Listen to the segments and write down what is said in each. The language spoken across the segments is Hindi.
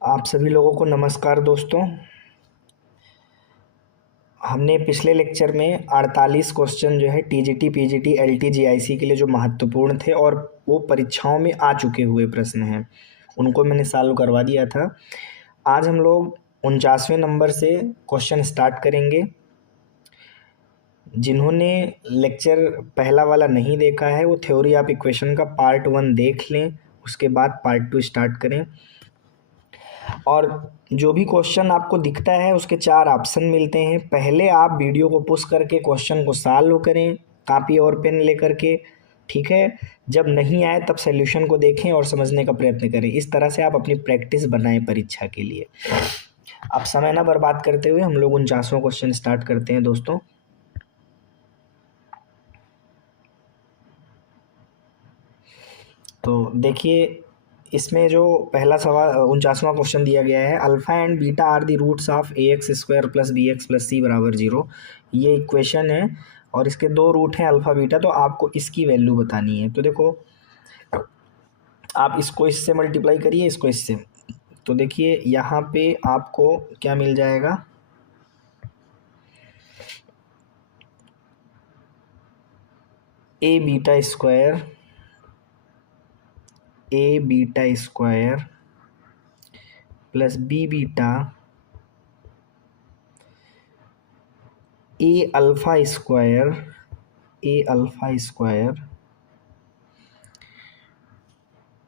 आप सभी लोगों को नमस्कार दोस्तों। हमने पिछले लेक्चर में 48 क्वेश्चन जो है टीजीटी, पीजीटी, एलटी, जीआईसी के लिए जो महत्वपूर्ण थे और वो परीक्षाओं में आ चुके हुए प्रश्न हैं, उनको मैंने सॉल्व करवा दिया था। आज हम लोग 49वें नंबर से क्वेश्चन स्टार्ट करेंगे। जिन्होंने लेक्चर पहला वाला नहीं देखा है वो थ्योरी ऑफ इक्वेशन का पार्ट 1 देख लें, उसके बाद पार्ट 2 स्टार्ट करें। और जो भी क्वेश्चन आपको दिखता है उसके 4 ऑप्शन मिलते हैं। पहले आप वीडियो को पुश करके क्वेश्चन को सॉल्व करें, कॉपी और पेन लेकर के, ठीक है। जब नहीं आए तब सॉल्यूशन को देखें और समझने का प्रयत्न करें। इस तरह से आप अपनी प्रैक्टिस बनाएं परीक्षा के लिए। अब समय ना बर्बाद करते हुए हम लोग 49वां क्वेश्चन स्टार्ट करते हैं दोस्तों। तो देखिए, इसमें जो पहला सवाल 49वां क्वेश्चन दिया गया है, alpha and beta are the roots of a x square plus b x plus c बराबर 0। ये इक्वेशन है और इसके 2 रूट हैं अल्फ़ा बीटा, तो आपको इसकी वैल्यू बतानी है। तो देखो, आप इसको इससे मल्टीप्लाई करिए, इसको इससे। तो देखिए यहाँ पे आपको क्या मिल जाएगा, a beta square plus b beta a alpha square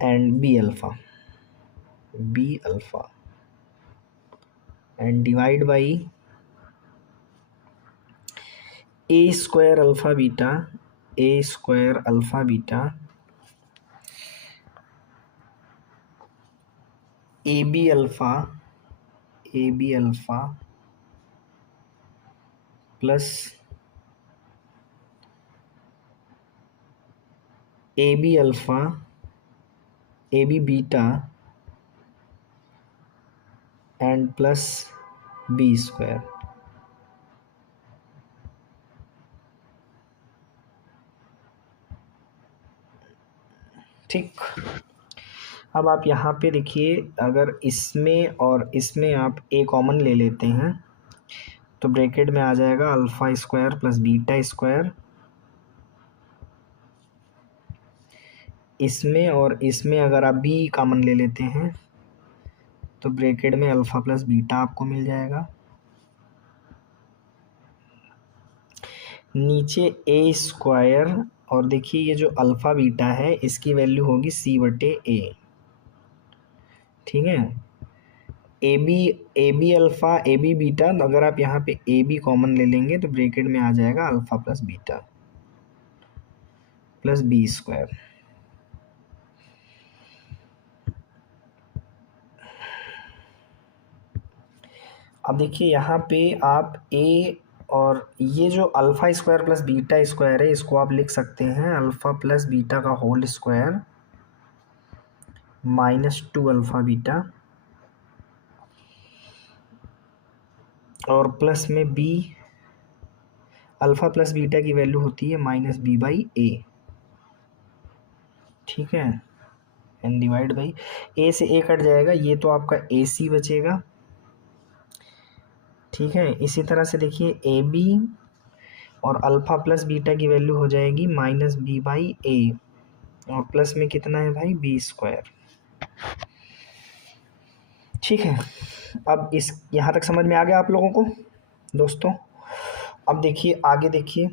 and b alpha and divide by a square alpha beta a b alpha plus a b beta and plus b square. ठीक। अब आप यहाँ पे देखिए, अगर इसमें और इसमें आप ए कॉमन ले लेते हैं तो ब्रैकेट में आ जाएगा alpha square plus beta square. इसमें और इसमें अगर आप बी कॉमन ले लेते हैं तो ब्रैकेट में अल्फ़ा प्लस बीटा आपको मिल जाएगा। नीचे ए स्क्वायर, और देखिए ये जो अल्फ़ा बीटा है इसकी वैल्यू होगी सी बटे ए, ठीक है। A b alpha a b beta, अगर आप यहाँ पे ए बी कॉमन ले लेंगे तो ब्रैकेट में आ जाएगा alpha plus beta plus b square. अब देखिए यहाँ पे आप ए और ये जो alpha square plus beta square है इसको आप लिख सकते हैं अल्फ़ा प्लस बीटा का होल स्क्वायर -2 अल्फ़ा बीटा, और प्लस में बी, अल्फ़ा प्लस बीटा की वैल्यू होती है -b/a, ठीक है। एंड डिवाइड बाई ए से ए कट जाएगा, ये तो आपका ए सी बचेगा, ठीक है। इसी तरह से देखिए ए बी और अल्फ़ा प्लस बीटा की वैल्यू हो जाएगी -b/a, और प्लस में कितना है भाई, बी स्क्वायर, ठीक है। अब इस यहाँ तक समझ में आ गया आप लोगों को दोस्तों। अब देखिए आगे, देखिए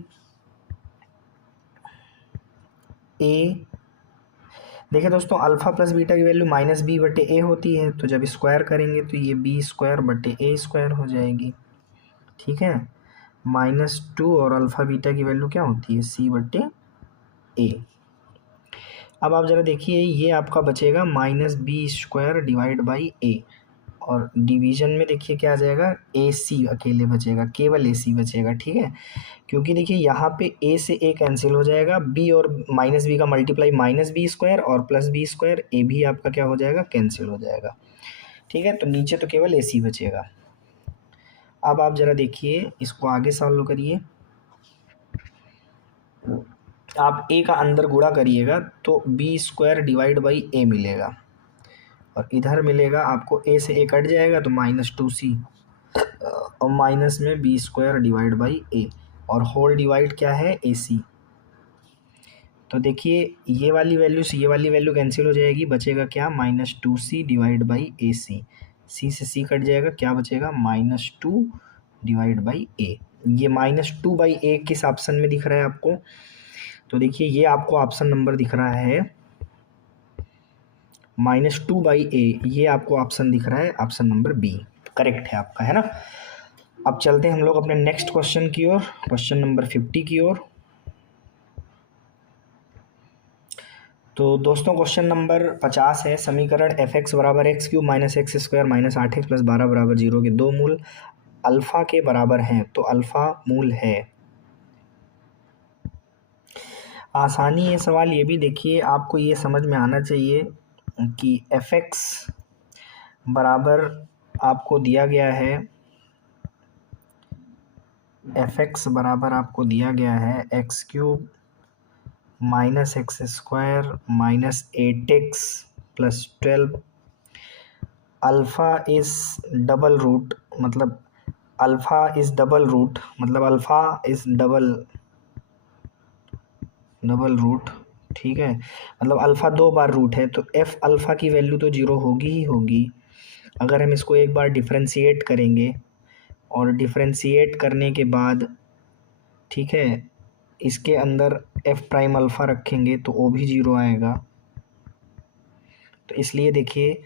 देखिए दोस्तों, अल्फ़ा प्लस बीटा की वैल्यू -b/a होती है, तो जब स्क्वायर करेंगे तो ये b स्क्वायर बटे a स्क्वायर हो जाएगी, ठीक है। -2 और अल्फ़ा बीटा की वैल्यू क्या होती है, c/a। अब आप ज़रा देखिए, ये आपका बचेगा -b² डिवाइड बाई a, और डिवीज़न में देखिए क्या आ जाएगा, ए सी अकेले बचेगा, केवल ए सी बचेगा, ठीक है। क्योंकि देखिए यहाँ पे ए से ए कैंसिल हो जाएगा, बी और -b का मल्टीप्लाई -b² और प्लस बी स्क्वायर, ए भी आपका क्या हो जाएगा, कैंसिल हो जाएगा, ठीक है। तो नीचे तो केवल ए सी बचेगा। अब आप ज़रा देखिए, इसको आगे सॉल्व करिए। आप ए का अंदर गुणा करिएगा तो बी स्क्वायर डिवाइड बाई ए मिलेगा, और इधर मिलेगा आपको ए से ए कट जाएगा तो -2c और माइनस में बी स्क्वायर डिवाइड बाई ए और होल डिवाइड क्या है ए सी। तो देखिए ये वाली वैल्यू से ये वाली वैल्यू कैंसिल हो जाएगी, बचेगा क्या -2c डिवाइड बाई ए सी। सी से सी कट जाएगा, क्या बचेगा -2 डिवाइड बाई ए। ये -2/a किस ऑप्शन में दिख रहा है आपको? तो देखिए ये आपको ऑप्शन नंबर दिख रहा है -2/a, ये आपको ऑप्शन दिख रहा है ऑप्शन नंबर बी, करेक्ट है आपका, है ना। अब चलते हैं हम लोग अपने नेक्स्ट क्वेश्चन की ओर, क्वेश्चन नंबर 50 की ओर। तो दोस्तों क्वेश्चन नंबर 50 है, समीकरण f(x) बराबर x³ minus x square minus 8x plus 12 बराबर 0 के दो मूल अल्फ़ा के बराबर हैं, तो अल्फ़ा मूल है। आसानी है सवाल, ये भी देखिए आपको ये समझ में आना चाहिए कि f(x) बराबर आपको दिया गया है, f(x) बराबर आपको दिया गया है x³ minus x square minus 8x plus 12। Alpha is double root मतलब अल्फ़ा इज़ डबल रूट मतलब अल्फ़ा इज़ डबल रूट, ठीक है। मतलब अल्फ़ा 2 बार रूट है तो एफ अल्फ़ा की वैल्यू तो 0 होगी ही होगी। अगर हम इसको एक बार डिफ्रेंशिएट करेंगे और डिफ्रेंशिएट करने के बाद, ठीक है, इसके अंदर एफ प्राइम अल्फ़ा रखेंगे तो वो भी 0 आएगा। तो इसलिए देखिए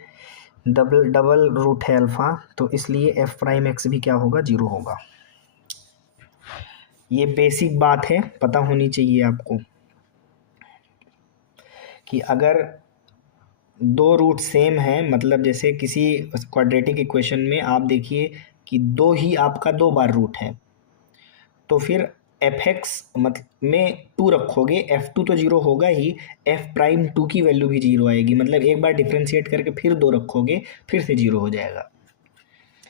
डबल रूट है अल्फ़ा, तो इसलिए एफ प्राइम एक्स भी क्या होगा 0 होगा। ये बेसिक बात है, पता होनी चाहिए आपको कि अगर दो रूट सेम है, मतलब जैसे किसी क्वाड्रेटिक इक्वेशन में आप देखिए कि दो ही आपका 2 बार रूट है, तो फिर एफ एक्स में 2 रखोगे, F2 तो 0 होगा ही, एफ प्राइम 2 की वैल्यू भी 0 आएगी। मतलब एक बार डिफ्रेंशिएट करके फिर 2 रखोगे फिर से 0 हो जाएगा,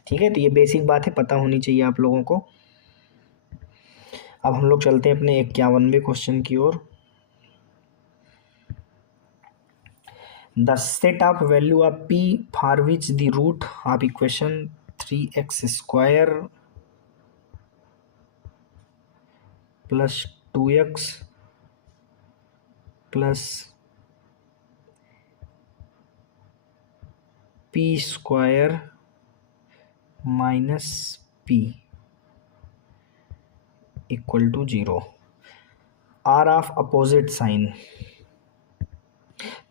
ठीक है। तो ये बेसिक बात है, पता होनी चाहिए आप लोगों को। अब हम लोग चलते हैं अपने 51वें क्वेश्चन की ओर। The set of value of p for which the root of equation 3x square plus 2x plus p square minus p equal to 0 are of opposite sign.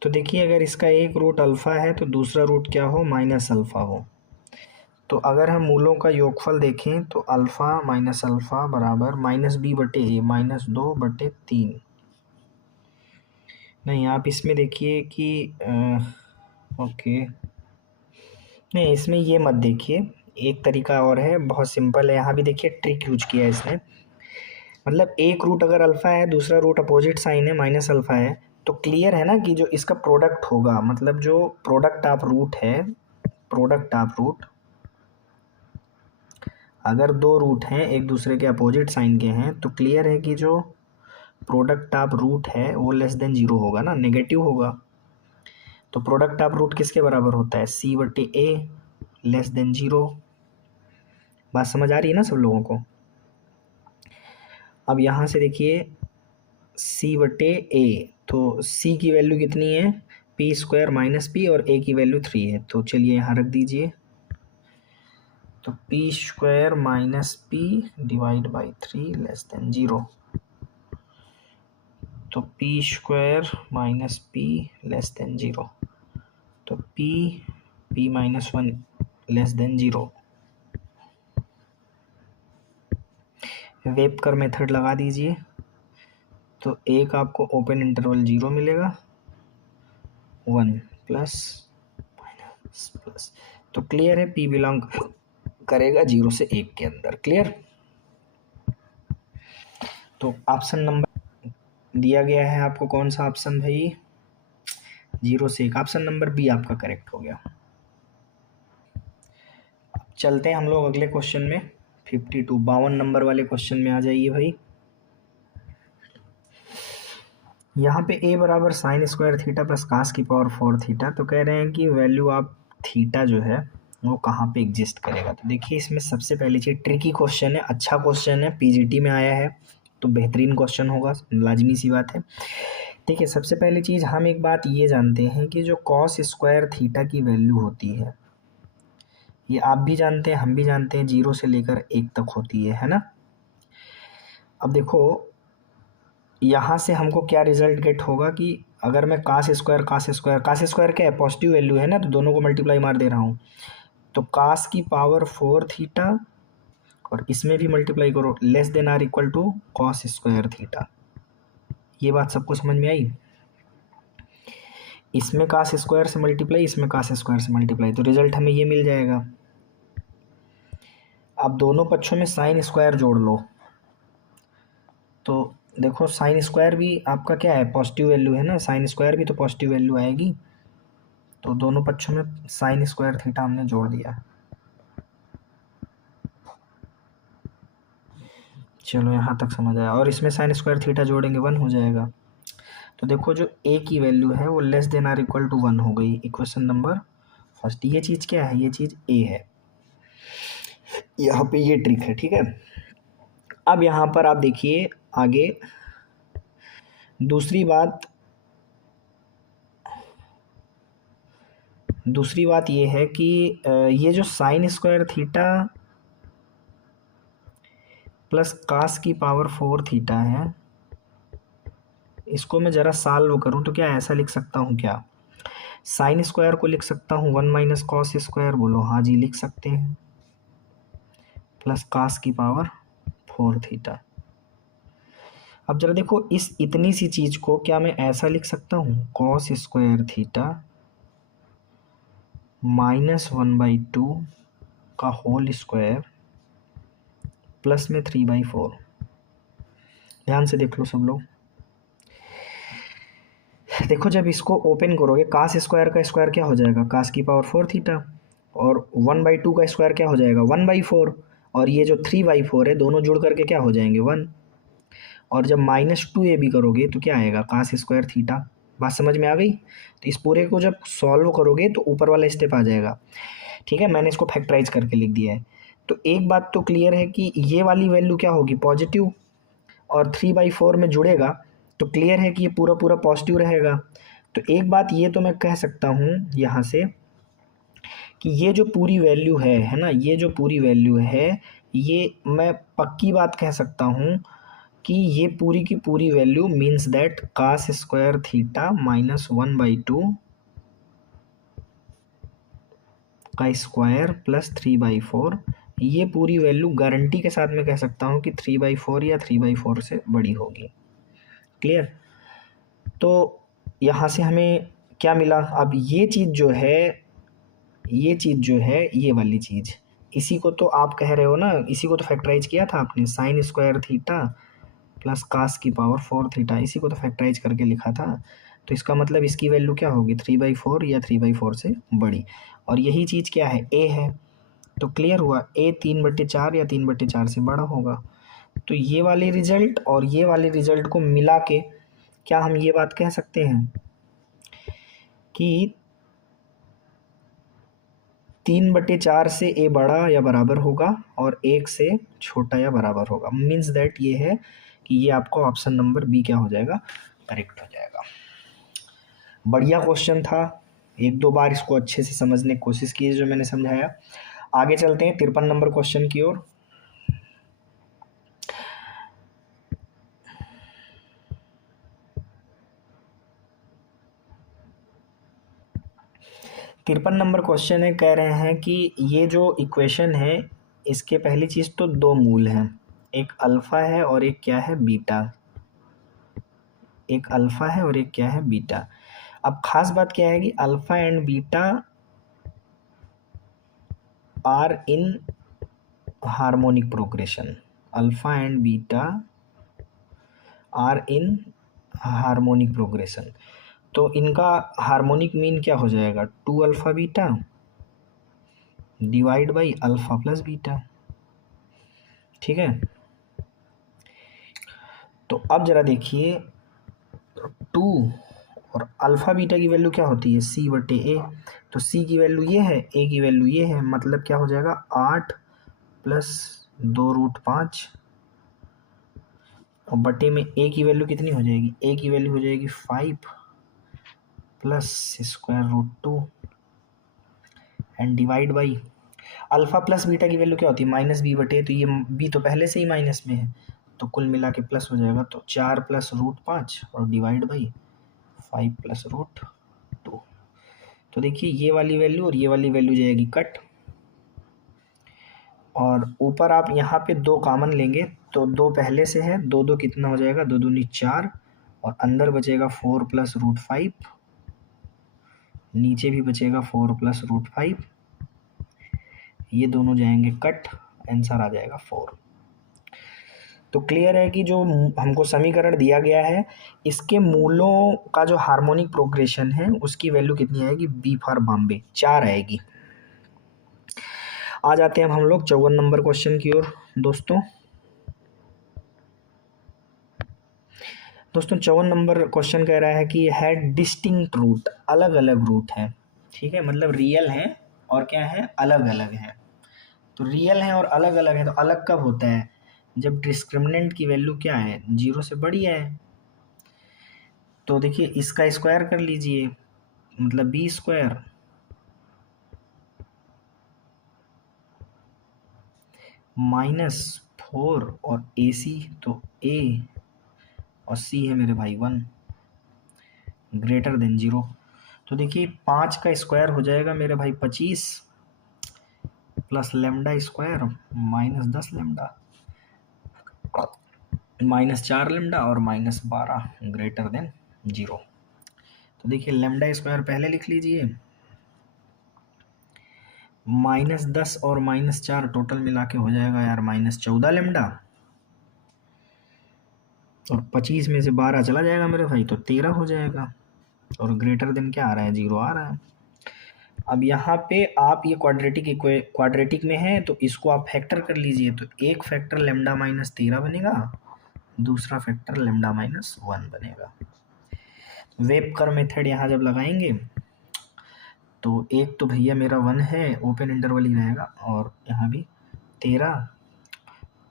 तो देखिए अगर इसका एक रूट अल्फ़ा है तो दूसरा रूट क्या हो, माइनस अल्फ़ा हो। तो अगर हम मूलों का योगफल देखें तो अल्फ़ा माइनस अल्फ़ा बराबर -b/a -2/3। नहीं, आप इसमें देखिए कि ओके, नहीं इसमें ये मत देखिए, एक तरीका और है, बहुत सिंपल है। यहाँ भी देखिए ट्रिक यूज किया है इसने। मतलब एक रूट अगर अल्फ़ा है, दूसरा रूट अपोजिट साइन है, माइनस अल्फ़ा है, तो क्लियर है ना कि जो इसका प्रोडक्ट होगा, मतलब जो प्रोडक्ट ऑफ रूट है, प्रोडक्ट ऑफ रूट, अगर दो रूट हैं एक दूसरे के अपोजिट साइन के हैं, तो क्लियर है कि जो प्रोडक्ट ऑफ रूट है वो लेस देन 0 होगा ना, नेगेटिव होगा। तो प्रोडक्ट ऑफ रूट किसके बराबर होता है, c/a लेस देन 0। बात समझ आ रही है ना सब लोगों को? अब यहाँ से देखिए c/a, तो c की वैल्यू कितनी है, p स्क्वायर माइनस p और a की वैल्यू 3 है, तो चलिए यहाँ रख दीजिए। तो p square minus p divide by 3 less than 0। तो p square minus p less than 0, तो p minus 1 less than 0। Wavy curve method लगा दीजिए, तो एक आपको ओपन इंटरवल 0 मिलेगा, 1 प्लस माइनस प्लस, तो क्लियर है p बिलोंग करेगा 0 से 1 के अंदर, क्लियर। तो ऑप्शन नंबर दिया गया है आपको, कौन सा ऑप्शन भाई, 0 से 1, ऑप्शन नंबर बी आपका करेक्ट हो गया। चलते हैं हम लोग अगले क्वेश्चन में, 52 नंबर वाले क्वेश्चन में आ जाइए भाई। यहाँ पे a बराबर sine square theta plus cos की पावर 4 थीटा, तो कह रहे हैं कि वैल्यू ऑफ थीटा जो है वो कहाँ पे एग्जिस्ट करेगा। तो देखिए इसमें सबसे पहली चीज़, ट्रिकी क्वेश्चन है, अच्छा क्वेश्चन है, पीजीटी में आया है तो बेहतरीन क्वेश्चन होगा, लाजमी सी बात है। देखिए सबसे पहली चीज़ हम एक बात ये जानते हैं कि जो कॉस स्क्वायर थीटा की वैल्यू होती है, ये आप भी जानते हैं, हम भी जानते हैं, 0 से लेकर 1 तक होती है ना। अब देखो यहाँ से हमको क्या रिजल्ट गेट होगा कि अगर मैं कास स्क्वायर क्या है, पॉजिटिव वैल्यू है ना, तो दोनों को मल्टीप्लाई मार दे रहा हूँ, तो कास की पावर 4 थीटा और इसमें भी मल्टीप्लाई करो, less than or equal to cos square theta. ये बात सबको समझ में आई। इसमें कास स्क्वायर से मल्टीप्लाई, इसमें कास स्क्वायर से मल्टीप्लाई, तो रिजल्ट हमें ये मिल जाएगा। अब दोनों पक्षों में साइन स्क्वायर जोड़ लो, तो देखो साइन स्क्वायर भी आपका क्या है, पॉजिटिव वैल्यू है ना, साइन स्क्वायर भी तो पॉजिटिव वैल्यू आएगी, तो दोनों पक्षों में साइन स्क्वायर थीटा हमने जोड़ दिया। चलो यहाँ तक समझ आया, और इसमें साइन स्क्वायर थीटा जोड़ेंगे 1 हो जाएगा। तो देखो जो a की वैल्यू है वो less than or equal to 1 हो गई, इक्वेशन नंबर फर्स्ट। ये चीज़ क्या है, ये चीज़ a है, यहाँ पे ये ट्रिक है, ठीक है। अब यहाँ पर आप देखिए आगे दूसरी बात ये है कि ये जो sine square theta plus cos की पावर 4 थीटा है, इसको मैं ज़रा सॉल्व करूँ तो क्या ऐसा लिख सकता हूँ क्या, साइन स्क्वायर को लिख सकता हूँ 1 माइनस कॉस स्क्वायर, बोलो हाँ जी लिख सकते हैं, प्लस कास की पावर 4 थीटा। अब जरा देखो इस इतनी सी चीज़ को क्या मैं ऐसा लिख सकता हूँ, कॉस स्क्वायर थीटा -1/2 का होल स्क्वायर प्लस में 3/4। ध्यान से देख लो सब लोग, देखो जब इसको ओपन करोगे कास स्क्वायर का स्क्वायर क्या हो जाएगा, कास की पावर 4 थीटा, और 1/2 का स्क्वायर क्या हो जाएगा, 1/4, और ये जो 3/4 है दोनों जुड़ करके क्या हो जाएंगे 1, और जब -2ab करोगे तो क्या आएगा, कास स्क्वायर थीटा। बात समझ में आ गई। तो इस पूरे को जब सॉल्व करोगे तो ऊपर वाला स्टेप आ जाएगा, ठीक है, मैंने इसको फैक्टराइज करके लिख दिया है। तो एक बात तो क्लियर है कि ये वाली वैल्यू क्या होगी, पॉजिटिव, और 3/4 में जुड़ेगा तो क्लियर है कि ये पूरा पूरा पॉजिटिव रहेगा। तो एक बात ये तो मैं कह सकता हूँ यहाँ से कि ये जो पूरी वैल्यू है ना, ये जो पूरी वैल्यू है, ये मैं पक्की बात कह सकता हूँ कि ये पूरी की पूरी value means that cos square theta -1/2 का स्क्वायर प्लस 3/4, ये पूरी वैल्यू गारंटी के साथ मैं कह सकता हूँ कि 3/4 या 3/4 से बड़ी होगी। क्लियर। तो यहाँ से हमें क्या मिला, अब ये चीज़ जो है, ये वाली चीज़, इसी को तो आप कह रहे हो ना, इसी को तो फैक्टराइज किया था आपने, sine square theta plus cos की पावर 4 थीटा, इसी को तो फैक्टराइज करके लिखा था। तो इसका मतलब इसकी वैल्यू क्या होगी, 3/4 या 3/4 से बड़ी, और यही चीज़ क्या है, a है। तो क्लियर हुआ, a 3/4 या 3/4 से बड़ा होगा। तो ये वाले रिजल्ट और ये वाले रिजल्ट को मिला के क्या हम ये बात कह सकते हैं कि 3/4 से a बड़ा या बराबर होगा और 1 से छोटा या बराबर होगा। मीन्स दैट ये है कि ये आपको ऑप्शन नंबर बी क्या हो जाएगा, करेक्ट हो जाएगा। बढ़िया क्वेश्चन था, एक दो बार इसको अच्छे से समझने की कोशिश कीजिए जो मैंने समझाया। आगे चलते हैं 53 नंबर क्वेश्चन की ओर। 53 नंबर क्वेश्चन है, कह रहे हैं कि ये जो इक्वेशन है इसके पहली चीज़ तो दो मूल हैं, एक अल्फ़ा है और एक क्या है, बीटा। एक अल्फ़ा है और एक क्या है, बीटा। अब खास बात क्या है कि alpha and beta are in harmonic progression, alpha and beta are in harmonic progression. तो इनका हार्मोनिक मीन क्या हो जाएगा, 2 alpha beta divide by alpha plus beta, ठीक है। तो अब जरा देखिए टू और अल्फ़ा बीटा की वैल्यू क्या होती है सी बटे ए। तो सी की वैल्यू ये है, ए की वैल्यू ये है, मतलब क्या हो जाएगा 8 प्लस 2√5 और बटे में ए की वैल्यू कितनी हो जाएगी, ए की वैल्यू हो जाएगी 5 plus √2 and divide by alpha plus beta की वैल्यू क्या होती है माइनस बी बटे, तो ये बी तो पहले से ही माइनस में है तो कुल मिला के प्लस हो जाएगा, तो 4 प्लस √5 और डिवाइड बाई 5 प्लस √2। तो देखिए ये वाली वैल्यू और ये वाली वैल्यू जाएगी कट, और ऊपर आप यहाँ पे 2 कॉमन लेंगे तो 2 पहले से है, 2 2 कितना हो जाएगा, 2 दूनी 4 और अंदर बचेगा 4 प्लस √5, नीचे भी बचेगा 4 प्लस √5, ये दोनों जाएंगे कट, आंसर आ जाएगा 4। तो क्लियर है कि जो हमको समीकरण दिया गया है इसके मूलों का जो हार्मोनिक प्रोग्रेशन है उसकी वैल्यू कितनी आएगी, बी फॉर बॉम्बे 4 आएगी। आ जाते हैं हम लोग 54 नंबर क्वेश्चन की ओर। दोस्तों 54 नंबर क्वेश्चन कह रहा है कि है डिस्टिंक्ट रूट, अलग अलग रूट है, ठीक है, मतलब रियल है और क्या है अलग अलग है। तो रियल है और अलग अलग है, तो अलग कब होता है, जब डिस्क्रिमिनेंट की वैल्यू क्या है 0 से बड़ी है। तो देखिए इसका स्क्वायर कर लीजिए, मतलब बी स्क्वायर -4 और ए सी, तो ए और सी है मेरे भाई 1 ग्रेटर देन 0। तो देखिए 5 का स्क्वायर हो जाएगा मेरे भाई 25 plus lambda square -10 lambda -4 lambda और -12 ग्रेटर देन 0। तो देखिए लेमडा स्क्वायर पहले लिख लीजिए, -10 और -4 टोटल मिला के हो जाएगा यार -14 लेमडा, और 25 में से 12 चला जाएगा मेरे भाई तो 13 हो जाएगा, और ग्रेटर देन क्या आ रहा है 0 आ रहा है। अब यहाँ पे आप ये क्वाड्रेटिक में है तो इसको आप फैक्टर कर लीजिए, तो एक फैक्टर लेमडा -13 बनेगा, दूसरा फैक्टर लेमडा -1 बनेगा। वेबकर मेथड यहाँ जब लगाएंगे तो एक तो भैया मेरा 1 है, ओपन इंटरवल ही रहेगा, और यहाँ भी 13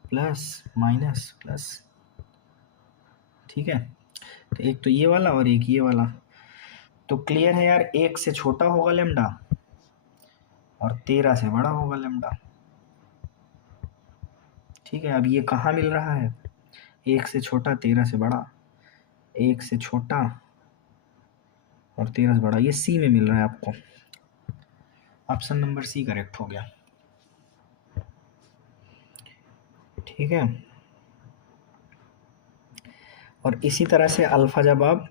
प्लस माइनस प्लस, ठीक है, तो एक तो ये वाला और एक ये वाला। तो क्लियर है यार, 1 से छोटा होगा लेमडा और 13 से बड़ा होगा लेमडा, ठीक है। अब ये कहाँ मिल रहा है, 1 से छोटा 13 से बड़ा, 1 से छोटा और 13 से बड़ा, ये सी में मिल रहा है आपको। ऑप्शन नंबर सी करेक्ट हो गया, ठीक है। और इसी तरह से अल्फ़ा जब आप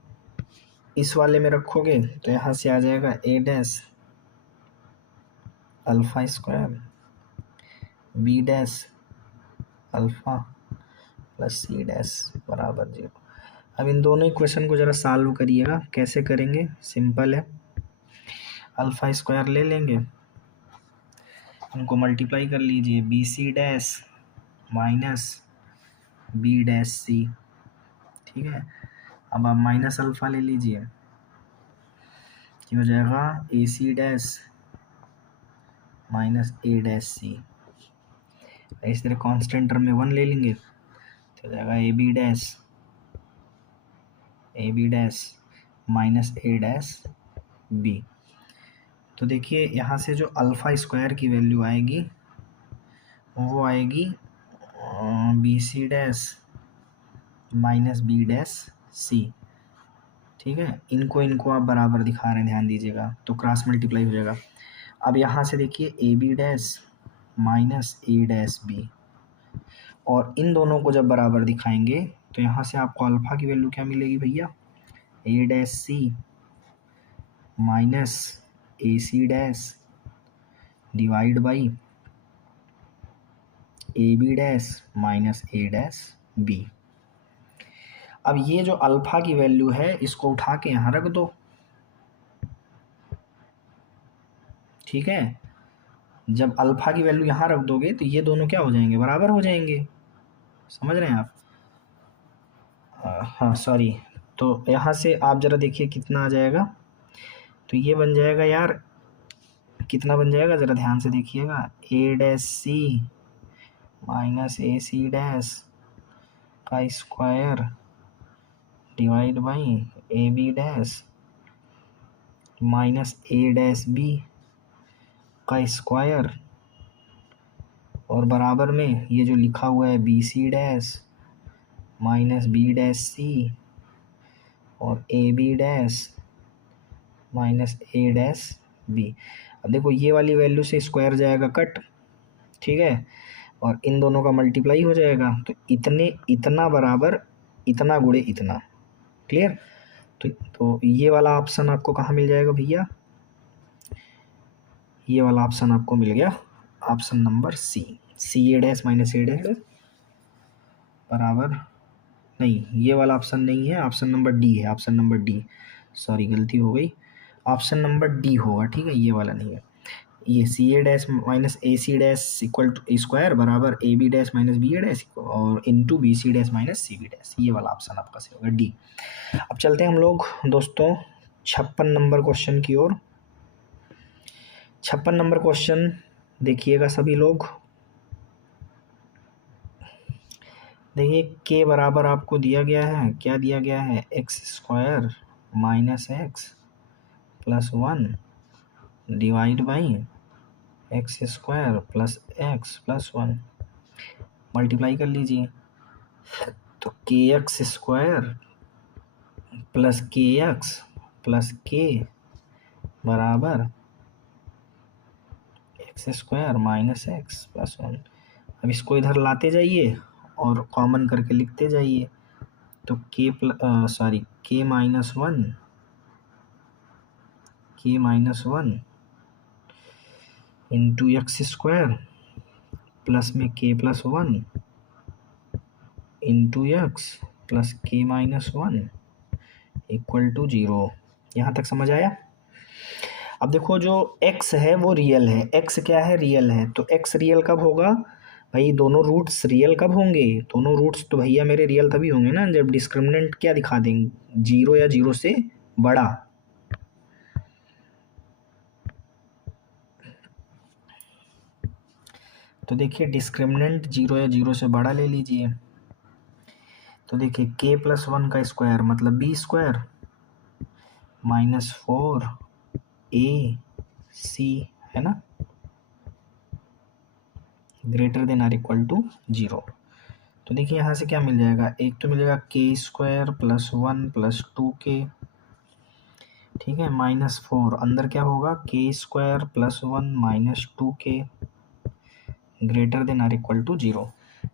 इस वाले में रखोगे तो यहाँ से आ जाएगा a dash alpha square b dash alpha plus c dash बराबर 0। अब इन दोनों इक्वेशन को ज़रा सॉल्व करिएगा, कैसे करेंगे, सिंपल है, अल्फ़ा स्क्वायर ले लेंगे, उनको मल्टीप्लाई कर लीजिए, b c dash minus b dash c, ठीक है। अब आप माइनस अल्फ़ा ले लीजिए, ये हो जाएगा ए c dash minus a dash सी, इस तरह कांस्टेंट टर्म में 1 ले लेंगे तो हो जाएगा a b dash minus a dash b. तो देखिए यहाँ से जो अल्फ़ा स्क्वायर की वैल्यू आएगी वो आएगी b c dash minus b dash c, ठीक है। इनको आप बराबर दिखा रहे हैं, ध्यान दीजिएगा, तो क्रॉस मल्टीप्लाई हो जाएगा। अब यहाँ से देखिए a b dash minus a dash b, और इन दोनों को जब बराबर दिखाएंगे तो यहाँ से आपको अल्फ़ा की वैल्यू क्या मिलेगी भैया, a dash c minus a c dash divide by a b dash minus a dash b. अब ये जो अल्फ़ा की वैल्यू है इसको उठा के यहाँ रख दो, ठीक है। जब अल्फ़ा की वैल्यू यहाँ रख दोगे तो ये दोनों क्या हो जाएंगे, बराबर हो जाएंगे, समझ रहे हैं आप। हाँ सॉरी, तो यहाँ से आप ज़रा देखिए कितना आ जाएगा। तो ये बन जाएगा यार, कितना बन जाएगा ज़रा ध्यान से देखिएगा, a dash c minus a c dash का square divide by a b dash minus a dash b का स्क्वायर, और बराबर में ये जो लिखा हुआ है b c dash minus b dash c और a b dash minus a dash b. अब देखो ये वाली वैल्यू से स्क्वायर जाएगा कट, ठीक है, और इन दोनों का मल्टीप्लाई हो जाएगा, तो इतना बराबर इतना गुणे इतना। क्लियर? तो ये वाला ऑप्शन आपको कहाँ मिल जाएगा भैया? ये वाला ऑप्शन आपको मिल गया, option number C a dash minus a dash बराबर, नहीं ये वाला ऑप्शन नहीं है, ऑप्शन नंबर डी है, ऑप्शन नंबर डी, सॉरी गलती हो गई, ऑप्शन नंबर डी होगा, ठीक है, ये वाला नहीं है। ये c a dash minus a c dash equal to square बराबर a b dash minus b a dash और into b c dash minus c b dash, ये वाला ऑप्शन आपका सही होगा डी। अब चलते हैं हम लोग दोस्तों 56 नंबर क्वेश्चन की ओर। 56 नंबर क्वेश्चन देखिएगा सभी लोग। देखिए के बराबर आपको दिया गया है, क्या दिया गया है, x square minus x plus 1 divide by x square plus x plus 1, multiply कर लीजिए। तो के एक्स स्क्वायर प्लस के एक्स प्लस के बराबर x square minus x plus 1। अब इसको इधर लाते जाइए और कॉमन करके लिखते जाइए। तो के minus one into x square plus में के प्लस 1 इंटू एक्स प्लस के माइनस 1 इक्वल टू 0। यहाँ तक समझ आया? अब देखो जो x है वो रियल है, x क्या है, रियल है, तो x रियल कब होगा भाई? दोनों रूट्स रियल कब होंगे? दोनों रूट्स तो भैया मेरे रियल तभी होंगे ना जब डिस्क्रिमिनेंट क्या दिखा देंगे, 0 या 0 से बड़ा। तो देखिए डिस्क्रिमिनेंट 0 या 0 से बड़ा ले लीजिए। तो देखिए के प्लस 1 का स्क्वायर मतलब b square minus 4 a c, है ना, greater than or equal to 0। तो देखिए यहाँ से क्या मिल जाएगा, एक तो मिलेगा के स्क्वायर प्लस 1 प्लस 2k, ठीक है, माइनस 4, अंदर क्या होगा के square plus 1 minus 2k greater than or equal to 0।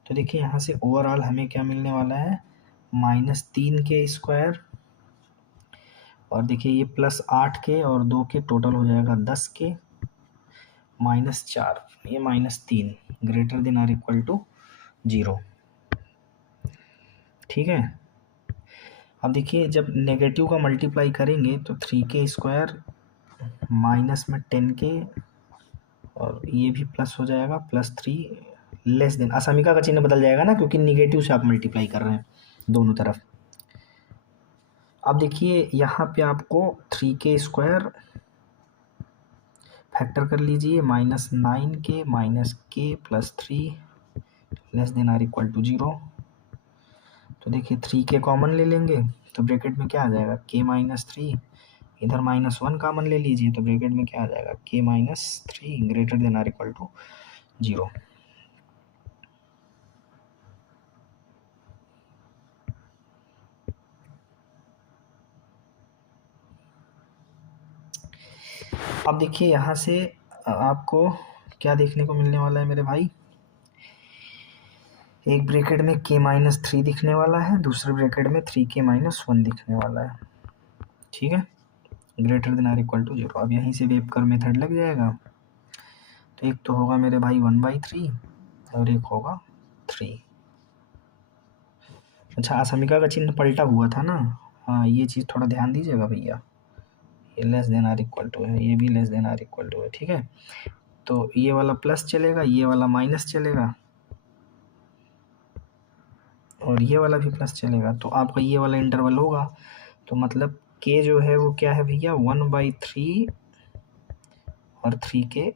तो देखिए यहाँ से ओवरऑल हमें क्या मिलने वाला है, माइनस 3k स्क्वायर, और देखिए ये प्लस 8k और 2k टोटल हो जाएगा 10k माइनस 4, ये minus 3 greater than or equal to 0, ठीक है। अब देखिए जब नेगेटिव का मल्टीप्लाई करेंगे तो 3k स्क्वायर माइनस में 10k और ये भी प्लस हो जाएगा प्लस 3 लेस देन, असमिका का चिन्ह बदल जाएगा ना क्योंकि निगेटिव से आप मल्टीप्लाई कर रहे हैं दोनों तरफ। अब देखिए यहाँ पे आपको 3k स्क्वायर फैक्टर कर लीजिए minus 9k minus k plus 3 less than or equal to 0। तो देखिए 3k कॉमन ले लेंगे तो ब्रैकेट में क्या आ जाएगा, k माइनस 3, इधर माइनस 1 कॉमन ले लीजिए तो ब्रैकेट में क्या आ जाएगा, k minus 3 greater than or equal to 0। अब देखिए यहाँ से आपको क्या देखने को मिलने वाला है मेरे भाई, एक ब्रैकेट में k माइनस 3 दिखने वाला है, दूसरे ब्रैकेट में 3k माइनस 1 दिखने वाला है, ठीक है, greater than or equal to 0। अब यहीं से वेव कर मेथड लग जाएगा। तो एक तो होगा मेरे भाई 1/3 और एक होगा 3। अच्छा असमिका का चिन्ह पलटा हुआ था ना, हाँ ये चीज़ थोड़ा ध्यान दीजिएगा भैया, ये less than or equal to है, ये भी less than or equal to है, ठीक है। तो ये वाला प्लस चलेगा, ये वाला माइनस चलेगा, और ये वाला भी प्लस चलेगा, तो आपका ये वाला इंटरवल होगा। तो मतलब के जो है वो क्या है भैया, 1/3 और 3 के,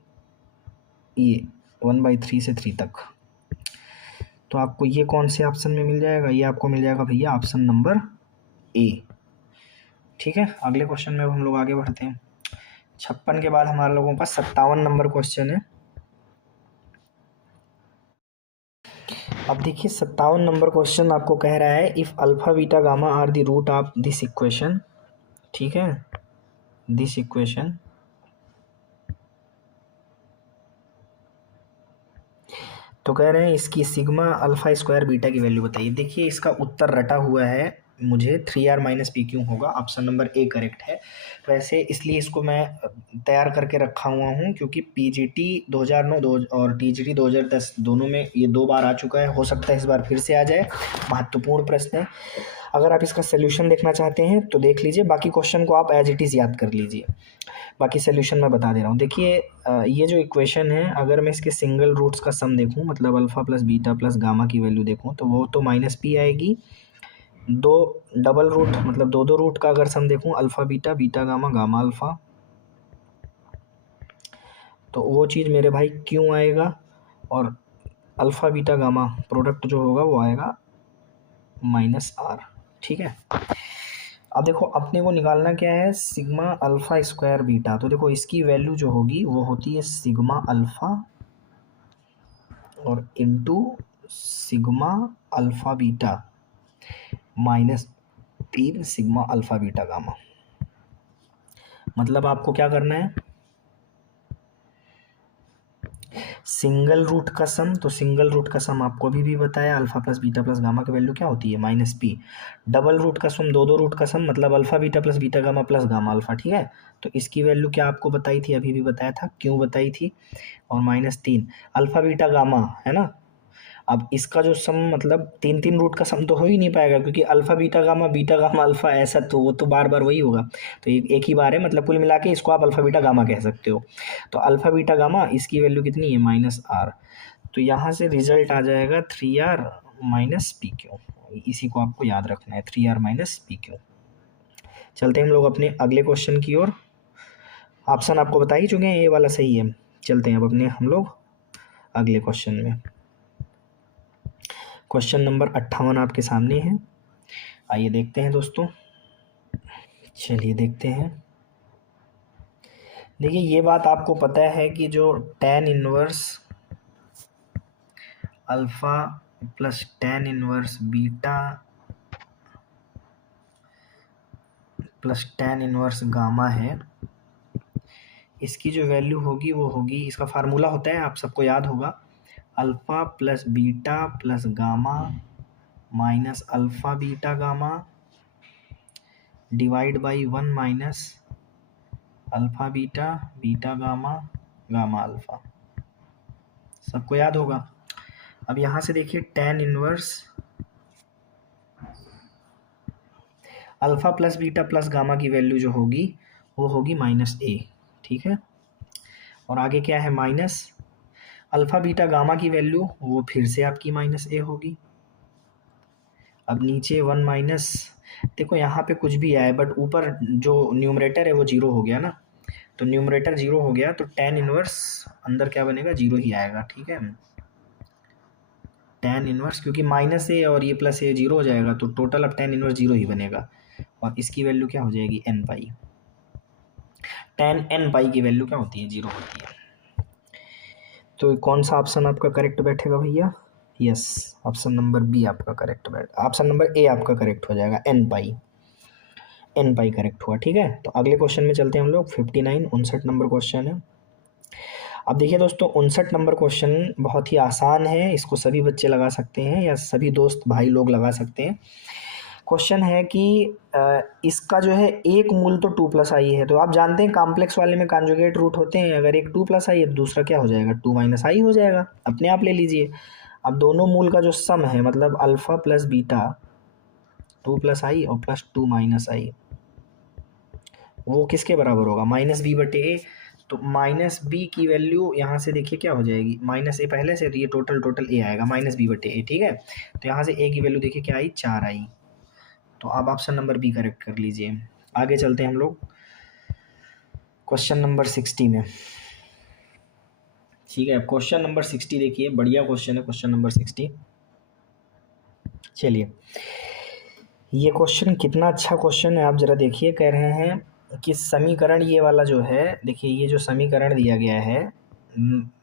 ये 1/3 से 3 तक। तो आपको ये कौन से ऑप्शन में मिल जाएगा, ये आपको मिल जाएगा भैया ऑप्शन नंबर ए। ठीक है, अगले क्वेश्चन में हम लोग आगे बढ़ते हैं। 56 के बाद हमारे लोगों का 57 नंबर क्वेश्चन है। अब देखिए 57 नंबर क्वेश्चन आपको कह रहा है if alpha beta gamma are the root of this equation. ठीक है, दिस इक्वेशन, तो कह रहे हैं इसकी सिग्मा अल्फा स्क्वायर बीटा की वैल्यू बताइए। देखिए इसका उत्तर रटा हुआ है मुझे, 3r माइनस पी क्यू होगा, ऑप्शन नंबर ए करेक्ट है। वैसे इसलिए इसको मैं तैयार करके रखा हुआ हूँ क्योंकि पीजीटी 2009 और टीजीटी 2010 दोनों में ये 2 बार आ चुका है, हो सकता है इस बार फिर से आ जाए। महत्वपूर्ण प्रश्न है, अगर आप इसका सोल्यूशन देखना चाहते हैं तो देख लीजिए, बाकी क्वेश्चन को आप एज इट इज़ याद कर लीजिए। बाकी सोल्यूशन मैं बता दे रहा हूँ। देखिए ये जो इक्वेशन है, अगर मैं इसके सिंगल रूट्स का सम देखूँ, मतलब alpha plus beta plus gamma की वैल्यू देखूँ, तो वो तो माइनस पी आएगी। दो डबल रूट मतलब दो रूट का अगर सम देखूँ, alpha beta beta gamma gamma alpha, तो वो चीज़ मेरे भाई क्यों आएगा, और अल्फ़ा बीटा गामा प्रोडक्ट जो होगा वो आएगा -r। ठीक है, अब देखो अपने को निकालना क्या है, सिग्मा अल्फ़ा स्क्वायर बीटा। तो देखो इसकी वैल्यू जो होगी वो होती है सिग्मा अल्फ़ा और into sigma alpha beta -3 sigma alpha beta gamma. मतलब आपको क्या करना है, सिंगल रूट का सम, तो सिंगल रूट का सम आपको अभी भी बताया, alpha plus beta plus gamma की वैल्यू क्या होती है -p। डबल रूट का सम, दो रूट का सम, मतलब alpha beta plus beta gamma plus gamma alpha. ठीक है, तो इसकी वैल्यू क्या आपको बताई थी, अभी भी बताया था, क्यों बताई थी, और -3 अल्फ़ा बीटा गामा है ना। अब इसका जो सम मतलब 3 रूट का सम तो हो ही नहीं पाएगा, क्योंकि अल्फ़ा बीटा गामा अल्फ़ा ऐसा, तो वो तो बार बार वही होगा। तो एक ही बार है, मतलब कुल मिला के इसको आप अल्फ़ा बीटा गामा कह सकते हो। तो अल्फ़ा बीटा गामा इसकी वैल्यू कितनी है, -r। तो यहाँ से रिजल्ट आ जाएगा 3r माइनस पी क्यू। इसी को आपको याद रखना है, 3r माइनस पी क्यू। चलते हैं हम लोग अपने अगले क्वेश्चन की ओर। ऑप्शन आपको बता ही चुके हैं, ये वाला सही है। चलते हैं अब अपने हम लोग अगले क्वेश्चन में। क्वेश्चन नंबर 58 आपके सामने है, आइए देखते हैं दोस्तों। चलिए देखते हैं। देखिए ये बात आपको पता है कि जो tan inverse alpha plus tan inverse beta plus tan inverse gamma है, इसकी जो वैल्यू होगी वो होगी, इसका फार्मूला होता है, आप सबको याद होगा, alpha plus beta plus gamma minus alpha beta gamma divide by 1 minus alpha beta beta gamma gamma alpha. सबको याद होगा। अब यहाँ से देखिए tan inverse alpha plus beta plus gamma की वैल्यू जो होगी वो होगी -a। ठीक है, और आगे क्या है, माइनस अल्फ़ा बीटा गामा की वैल्यू वो फिर से आपकी -a होगी। अब नीचे 1 माइनस, देखो यहाँ पे कुछ भी आए बट ऊपर जो न्यूमरेटर है वो 0 हो गया ना, तो न्यूमरेटर 0 हो गया तो tan इनवर्स अंदर क्या बनेगा, 0 ही आएगा। ठीक है, tan इनवर्स, क्योंकि -a और ये +a 0 हो जाएगा, तो टोटल अब tan इनवर्स 0 ही बनेगा, और इसकी वैल्यू क्या हो जाएगी, n पाई। tan n पाई की वैल्यू क्या होती है, 0 होती है। तो कौन सा ऑप्शन आपका करेक्ट बैठेगा भैया, यस ऑप्शन नंबर बी आपका करेक्ट ऑप्शन नंबर ए आपका करेक्ट हो जाएगा, n पाई करेक्ट हुआ। ठीक है, तो अगले क्वेश्चन में चलते हैं हम लोग। 59 नंबर क्वेश्चन है। अब देखिए दोस्तों 59 नंबर क्वेश्चन बहुत ही आसान है, इसको सभी बच्चे लगा सकते हैं या सभी दोस्त भाई लोग लगा सकते हैं। क्वेश्चन है कि इसका जो है एक मूल तो 2 + i है, तो आप जानते हैं कॉम्प्लेक्स वाले में कॉन्जुगेट रूट होते हैं, अगर एक 2 + i है तो दूसरा क्या हो जाएगा, 2 - i हो जाएगा, अपने आप ले लीजिए। अब दोनों मूल का जो सम है, मतलब अल्फ़ा प्लस बीटा 2 + i और +2 - i, वो किसके बराबर होगा, -b/a। तो माइनस बी की वैल्यू यहाँ से देखिए क्या हो जाएगी, माइनस ए पहले से, तो ये टोटल ए आएगा माइनस बी बटे ए, ठीक है। तो यहाँ से ए की वैल्यू देखिए क्या आई, 4 आई। तो अब ऑप्शन नंबर बी करेक्ट कर लीजिए। आगे चलते हैं हम लोग क्वेश्चन नंबर 60 में। ठीक है, क्वेश्चन नंबर 60 देखिए, बढ़िया क्वेश्चन है क्वेश्चन नंबर 60। चलिए, ये क्वेश्चन कितना अच्छा क्वेश्चन है आप ज़रा देखिए। कह रहे हैं कि समीकरण ये वाला जो है, देखिए ये जो समीकरण दिया गया है,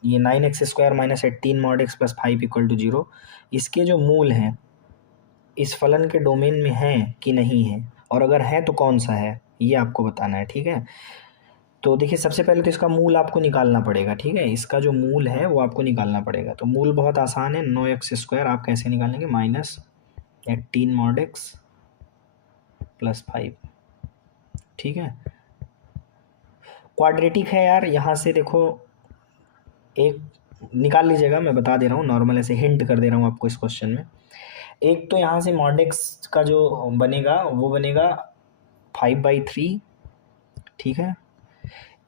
ये 9x² - 18 mod x + 5 = 0, इसके जो मूल हैं इस फलन के डोमेन में हैं कि नहीं है, और अगर है तो कौन सा है, ये आपको बताना है, ठीक है। तो देखिए सबसे पहले तो इसका मूल आपको निकालना पड़ेगा, ठीक है। इसका जो मूल है वो आपको निकालना पड़ेगा। तो मूल बहुत आसान है, 9x² आप कैसे निकालेंगे, -18 mod x + 5, ठीक है। क्वाड्रेटिक है यार, यहाँ से देखो एक निकाल लीजिएगा, मैं बता दे रहा हूँ, नॉर्मल ऐसे हिंट कर दे रहा हूँ आपको इस क्वेश्चन में। एक तो यहाँ से mod x का जो बनेगा वो बनेगा 5/3, ठीक है।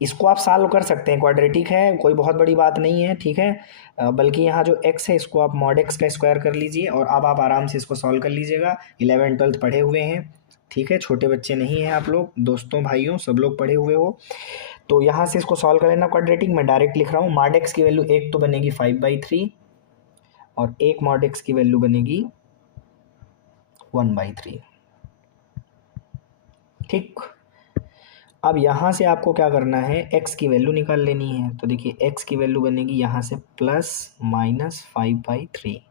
इसको आप सॉल्व कर सकते हैं, क्वाड्रेटिक है, कोई बहुत बड़ी बात नहीं है, ठीक है। बल्कि यहाँ जो x है इसको आप mod x का स्क्वायर कर लीजिए, और अब आप आराम से इसको सॉल्व कर लीजिएगा। 11th 12th पढ़े हुए हैं, ठीक है, छोटे बच्चे नहीं हैं आप लोग, दोस्तों भाइयों सब लोग पढ़े हुए हो। तो यहाँ से इसको सॉल्व कर लेना। क्वाड्रेटिक मैं डायरेक्ट लिख रहा हूँ, mod x की वैल्यू एक तो बनेगी 5/3 और एक mod x की वैल्यू बनेगी 1/3, ठीक। अब यहाँ से आपको क्या करना है, x की वैल्यू निकाल लेनी है। तो देखिए x की वैल्यू बनेगी यहाँ से +-5/3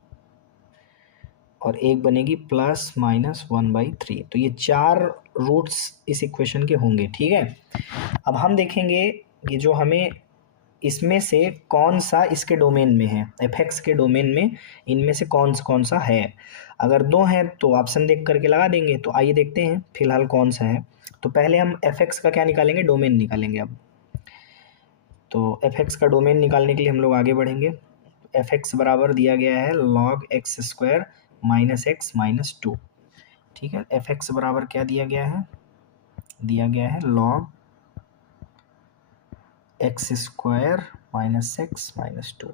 और एक बनेगी +-1/3। तो ये 4 रूट्स इस इक्वेशन के होंगे, ठीक है। अब हम देखेंगे कि जो हमें इसमें से कौन सा इसके डोमेन में है, f(x) के डोमेन में इनमें से कौन सा है। अगर 2 हैं तो ऑप्शन देख करके लगा देंगे। तो आइए देखते हैं फिलहाल कौन सा है। तो पहले हम f(x) का क्या निकालेंगे, डोमेन निकालेंगे। अब तो f(x) का डोमेन निकालने के लिए हम लोग आगे बढ़ेंगे। f(x) बराबर दिया गया है log x² - x - 2, ठीक है। f(x) बराबर क्या दिया गया है, दिया गया है log x² - x - 2।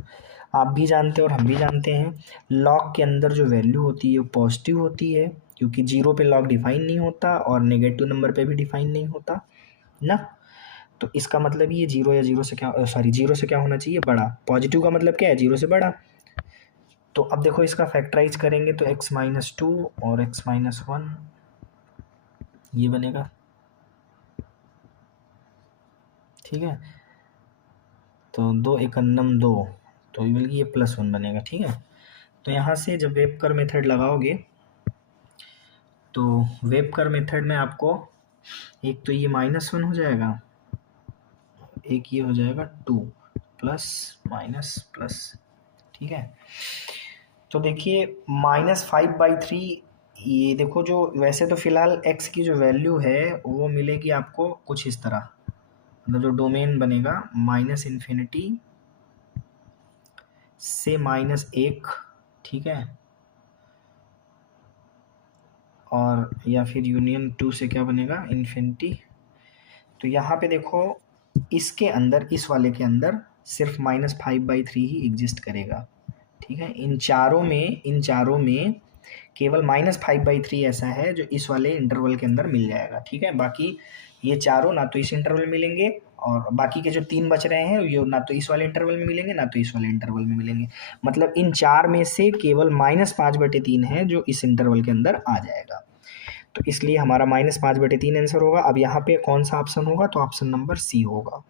आप भी जानते हैं और हम भी जानते हैं, लॉग के अंदर जो वैल्यू होती है वो पॉजिटिव होती है, क्योंकि 0 पे लॉग डिफाइन नहीं होता और नेगेटिव नंबर पे भी डिफाइन नहीं होता ना। तो इसका मतलब ये 0 या 0 से क्या, सॉरी 0 से क्या होना चाहिए, बड़ा। पॉजिटिव का मतलब क्या है, 0 से बड़ा। तो अब देखो इसका फैक्टराइज करेंगे तो x - 2 और x - 1 ये बनेगा, ठीक है। तो 2 × 2, तो ये बल्कि ये +1 बनेगा, ठीक है। तो यहाँ से जब वेबकर मेथड लगाओगे तो वेबकर मेथड में आपको एक तो ये -1 हो जाएगा, एक ये हो जाएगा 2 +-, ठीक है। तो देखिए -5/3, ये देखो जो वैसे तो फिलहाल x की जो वैल्यू है वो मिलेगी आपको कुछ इस तरह, मतलब जो डोमेन बनेगा -∞ से -1, ठीक है, और या फिर यूनियन 2 से क्या बनेगा, इन्फिनिटी। तो यहाँ पे देखो इसके अंदर, इस वाले के अंदर सिर्फ -5/3 ही एग्जिस्ट करेगा, ठीक है। इन चारों में केवल -5/3 ऐसा है जो इस वाले इंटरवल के अंदर मिल जाएगा, ठीक है। बाकी ये चारों ना तो इस इंटरवल में मिलेंगे, और बाकी के जो 3 बच रहे हैं ये ना तो इस वाले इंटरवल में मिलेंगे ना तो इस वाले इंटरवल में मिलेंगे। मतलब इन 4 में से केवल -5/3 है जो इस इंटरवल के अंदर आ जाएगा। तो इसलिए हमारा -5/3 आंसर होगा। अब यहाँ पे कौन सा ऑप्शन होगा, तो ऑप्शन नंबर सी होगा।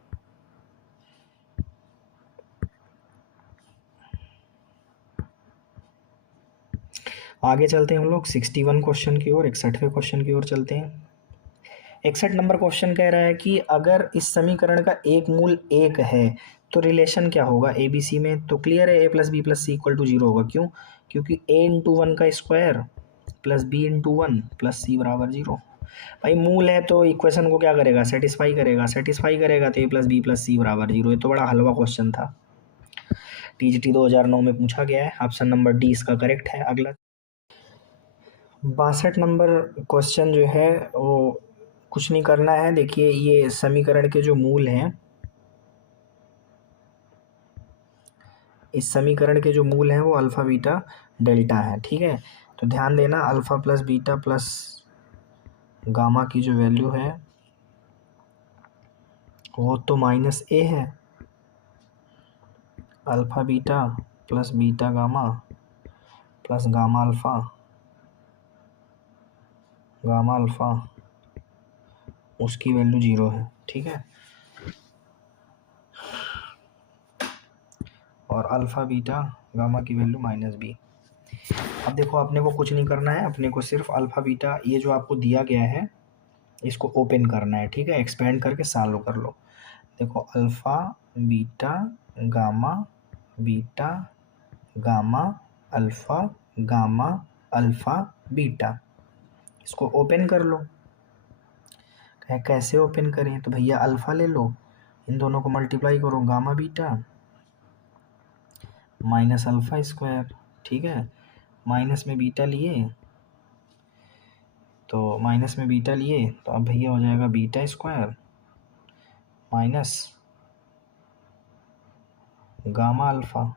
आगे चलते हैं हम लोग 61 क्वेश्चन की ओर, 61वें क्वेश्चन की ओर चलते हैं। 61 नंबर क्वेश्चन कह रहा है कि अगर इस समीकरण का एक मूल 1 है तो रिलेशन क्या होगा ए बी सी में। तो क्लियर है, a + b + c = 0 होगा। क्यों, क्योंकि a × 1 का स्क्वायर + b × 1 + c = 0। भाई मूल है तो इक्वेशन को क्या करेगा, सेटिस्फाई करेगा तो a + b + c = 0। ये तो बड़ा हलवा क्वेश्चन था, TGT 2009 में पूछा गया है। ऑप्शन नंबर डी इसका करेक्ट है। अगला 62 नंबर क्वेश्चन जो है वो कुछ नहीं करना है। देखिए ये समीकरण के जो मूल हैं इस समीकरण के जो मूल हैं वो अल्फ़ा बीटा डेल्टा है। ठीक है, तो ध्यान देना alpha plus beta plus gamma की जो वैल्यू है वो तो माइनस ए है। Alpha beta plus beta gamma plus gamma alpha उसकी वैल्यू 0 है। ठीक है, और अल्फ़ा बीटा गामा की वैल्यू माइनस बी। अब देखो अपने को कुछ नहीं करना है, अपने को सिर्फ अल्फ़ा बीटा ये जो आपको दिया गया है इसको ओपन करना है। ठीक है, एक्सपेंड करके सॉल्व कर लो। देखो alpha beta gamma alpha gamma alpha beta, इसको ओपन कर लो। कैसे ओपन करें, तो भैया अल्फ़ा ले लो, इन दोनों को मल्टीप्लाई करो, gamma beta minus alpha square. ठीक है, माइनस में बीटा लिए तो अब भैया हो जाएगा beta square minus gamma alpha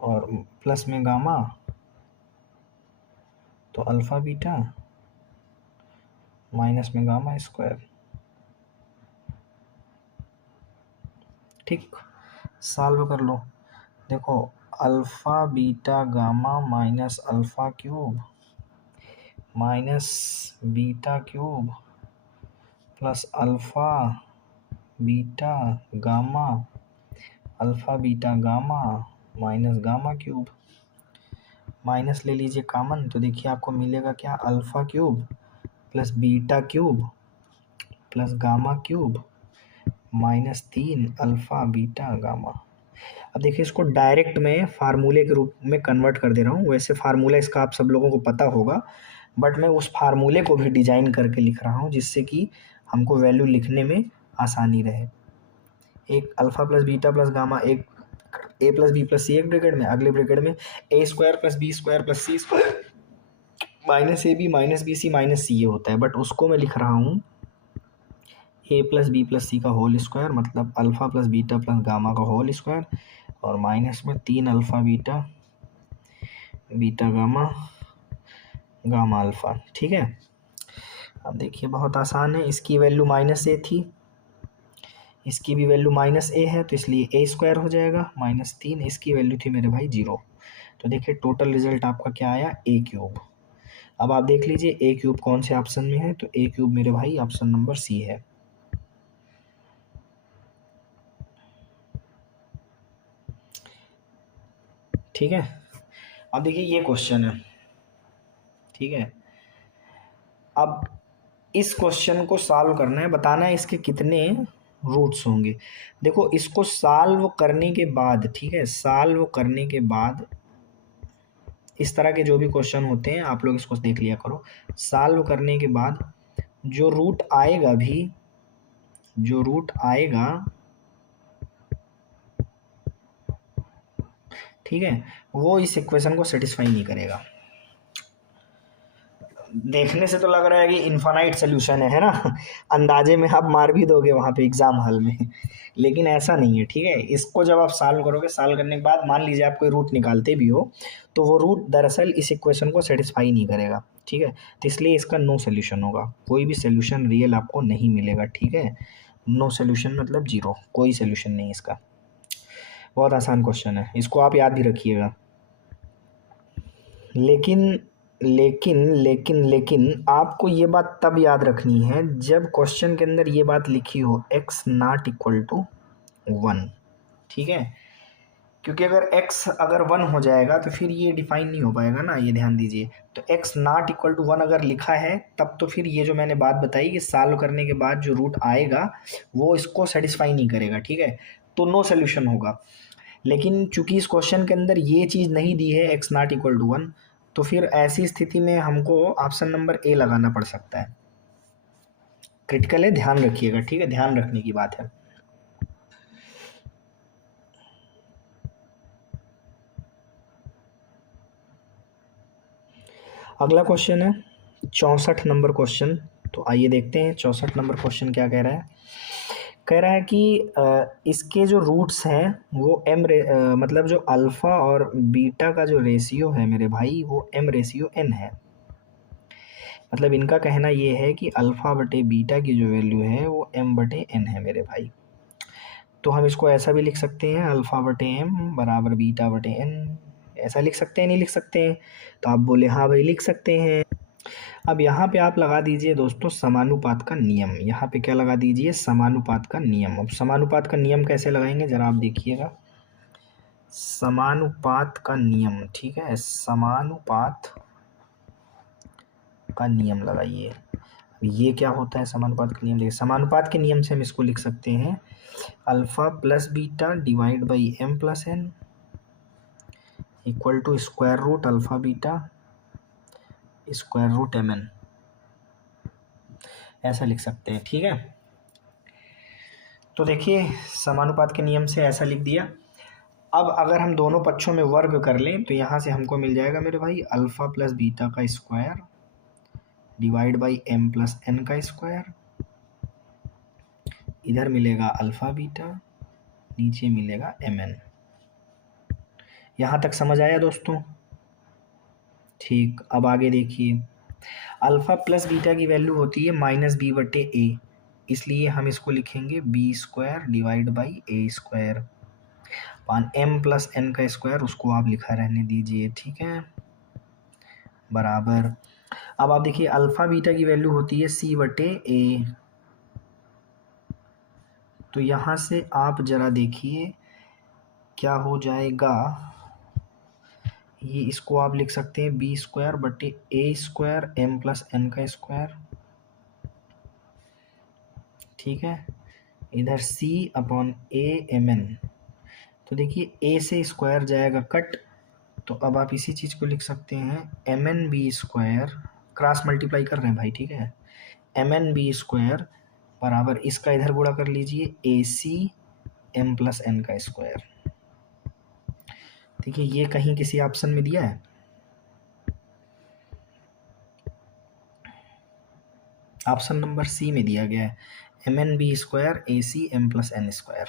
और प्लस में गामा तो अल्फ़ा बीटा माइनस में गामा स्क्वायर। ठीक, सॉल्व कर लो। देखो alpha beta gamma minus alpha cube minus beta cube plus alpha beta gamma alpha beta gamma minus gamma cube. Minus ले लीजिए कॉमन, तो देखिए आपको मिलेगा क्या, alpha cube plus beta cube plus gamma cube minus 3 alpha beta gamma. अब देखिए इसको डायरेक्ट मैं फार्मूले के रूप में कन्वर्ट कर दे रहा हूँ। वैसे फार्मूला इसका आप सब लोगों को पता होगा, बट मैं उस फार्मूले को भी डिजाइन करके लिख रहा हूँ जिससे कि हमको वैल्यू लिखने में आसानी रहे। एक alpha plus beta plus gamma, एक a plus B plus c एक ब्रैकेट में, अगले ब्रैकेट में a square plus b square plus c square minus a b minus b c minus c, ये होता है। बट उसको मैं लिख रहा हूँ a plus B plus c का होल स्क्वायर, मतलब alpha plus beta plus gamma का होल स्क्वायर, और माइनस में 3 अल्फ़ा बीटा गामा अल्फ़ा। ठीक है, अब देखिए बहुत आसान है, इसकी वैल्यू माइनस ए थी, इसकी भी वैल्यू माइनस ए है, तो इसलिए ए स्क्वायर हो जाएगा माइनस 3, इसकी वैल्यू थी मेरे भाई 0। तो देखिए टोटल रिजल्ट आपका क्या आया, ए क्यूब। अब आप देख लीजिए ए क्यूब कौन से ऑप्शन में है, तो ए क्यूब मेरे भाई ऑप्शन नंबर सी है। ठीक है, अब देखिए ये क्वेश्चन है। ठीक है, अब इस क्वेश्चन को सॉल्व करना है, बताना है इसके कितने रूट्स होंगे। देखो इसको सॉल्व करने के बाद, ठीक है, सॉल्व करने के बाद इस तरह के जो भी क्वेश्चन होते हैं आप लोग इसको देख लिया करो। सॉल्व करने के बाद जो रूट आएगा, ठीक है, वो इस इक्वेशन को सेटिस्फाई नहीं करेगा। देखने से तो लग रहा है कि इन्फानाइट सोल्यूशन है ना अंदाजे में आप मार भी दोगे वहाँ पे एग्जाम हॉल में, लेकिन ऐसा नहीं है। ठीक है, इसको जब आप सॉल्व करोगे, सॉल्व करने के बाद मान लीजिए आप कोई रूट निकालते भी हो तो वो रूट दरअसल इस इक्वेशन को सेटिस्फाई नहीं करेगा। ठीक है, तो इसलिए इसका नो सोल्यूशन होगा, कोई भी सोल्यूशन रियल आपको नहीं मिलेगा। ठीक है, नो सोल्यूशन मतलब 0, कोई सोल्यूशन नहीं इसका। बहुत आसान क्वेश्चन है, इसको आप याद भी रखिएगा। लेकिन आपको ये बात तब याद रखनी है जब क्वेश्चन के अंदर ये बात लिखी हो x नॉट इक्वल टू 1। ठीक है, क्योंकि अगर x अगर 1 हो जाएगा तो फिर ये डिफाइन नहीं हो पाएगा ना, ये ध्यान दीजिए। तो x नॉट इक्वल टू 1 अगर लिखा है तब तो फिर ये जो मैंने बात बताई कि सॉल्व करने के बाद जो रूट आएगा वो इसको सेटिस्फाई नहीं करेगा। ठीक है, तो नो सोल्यूशन होगा। लेकिन चूंकि इस क्वेश्चन के अंदर ये चीज़ नहीं दी है x नॉट इक्वल टू 1, तो फिर ऐसी स्थिति में हमको ऑप्शन नंबर ए लगाना पड़ सकता है। क्रिटिकल है, ध्यान रखिएगा। ठीक है, ध्यान रखने की बात है। अगला क्वेश्चन है 64 नंबर क्वेश्चन। तो आइए देखते हैं 64 नंबर क्वेश्चन क्या कह रहा है कह रहा है कि इसके जो रूट्स हैं वो मतलब जो अल्फ़ा और बीटा का जो रेशियो है मेरे भाई वो m/n है। मतलब इनका कहना ये है कि अल्फ़ा बटे बीटा की जो वैल्यू है वो m/n है मेरे भाई। तो हम इसको ऐसा भी लिख सकते हैं, अल्फ़ा बटे m बराबर बीटा बटे n। ऐसा लिख सकते हैं, नहीं लिख सकते हैं? तो आप बोले हाँ भाई लिख सकते हैं। अब यहाँ पे आप लगा दीजिए दोस्तों समानुपात का नियम। यहाँ पे क्या लगा दीजिए? समानुपात का नियम। अब समानुपात का नियम कैसे लगाएंगे ज़रा आप देखिएगा। समानुपात का नियम, ठीक है, समानुपात का नियम लगाइए। ये क्या होता है समानुपात का नियम? देखिए समानुपात के नियम से हम इसको लिख सकते हैं alpha plus beta divide by m plus n equal to square root alpha beta square root mn। ऐसा लिख सकते हैं, ठीक है। तो देखिए समानुपात के नियम से ऐसा लिख दिया। अब अगर हम दोनों पक्षों में वर्ग कर लें तो यहाँ से हमको मिल जाएगा मेरे भाई अल्फ़ा प्लस बीटा का square divide by m plus n का स्क्वायर। इधर मिलेगा अल्फ़ा बीटा, नीचे मिलेगा mn। यहाँ तक समझ आया दोस्तों? ठीक, अब आगे देखिए अल्फ़ा प्लस बीटा की वैल्यू होती है -b/a, इसलिए हम इसको लिखेंगे b square divide by a square पान m प्लस n का स्क्वायर, उसको आप लिखा रहने दीजिए, ठीक है, बराबर। अब आप देखिए अल्फ़ा बीटा की वैल्यू होती है c/a, तो यहाँ से आप ज़रा देखिए क्या हो जाएगा। ये इसको आप लिख सकते हैं b स्क्वायर बटे a square m plus n का स्क्वायर, ठीक है, इधर c/a/mn। तो देखिए a से स्क्वायर जाएगा कट, तो अब आप इसी चीज़ को लिख सकते हैं mn/b स्क्वायर, क्रॉस मल्टीप्लाई कर रहे हैं भाई, ठीक है, mn/b स्क्वायर बराबर इसका इधर गुणा कर लीजिए ac m प्लस n का स्क्वायर। देखिए ये कहीं किसी ऑप्शन में दिया है? ऑप्शन नंबर सी में दिया गया है mn/b square ac m plus n square,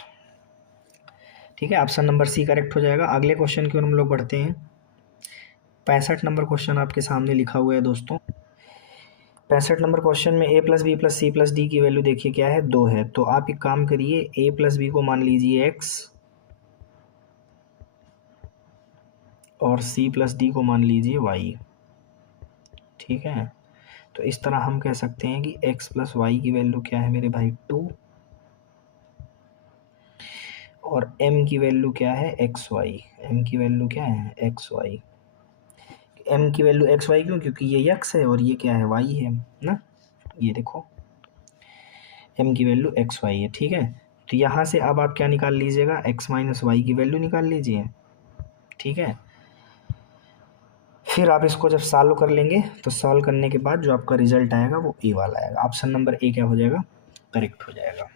ठीक है, ऑप्शन नंबर सी करेक्ट हो जाएगा। अगले क्वेश्चन की ओर हम लोग बढ़ते हैं। 65 नंबर क्वेश्चन आपके सामने लिखा हुआ है दोस्तों। 65 नंबर क्वेश्चन में a plus B plus C plus D की वैल्यू देखिए क्या है, 2 है। तो आप एक काम करिए a प्लस बी को मान लीजिए x और c प्लस डी को मान लीजिए y, ठीक है। तो इस तरह हम कह सकते हैं कि x प्लस वाई की वैल्यू क्या है मेरे भाई 2 और m की वैल्यू क्या है xy। m की वैल्यू क्या है xy। m की वैल्यू xy क्यों? क्योंकि ये x है और ये क्या है y है ना, ये देखो m की वैल्यू xy है, ठीक है। तो यहाँ से अब आप क्या निकाल लीजिएगा, x माइनस वाई की वैल्यू निकाल लीजिए, ठीक है। फिर आप इसको जब सॉल्व कर लेंगे तो सॉल्व करने के बाद जो आपका रिजल्ट आएगा वो ए वाला आएगा। ऑप्शन नंबर ए क्या हो जाएगा? करेक्ट हो जाएगा।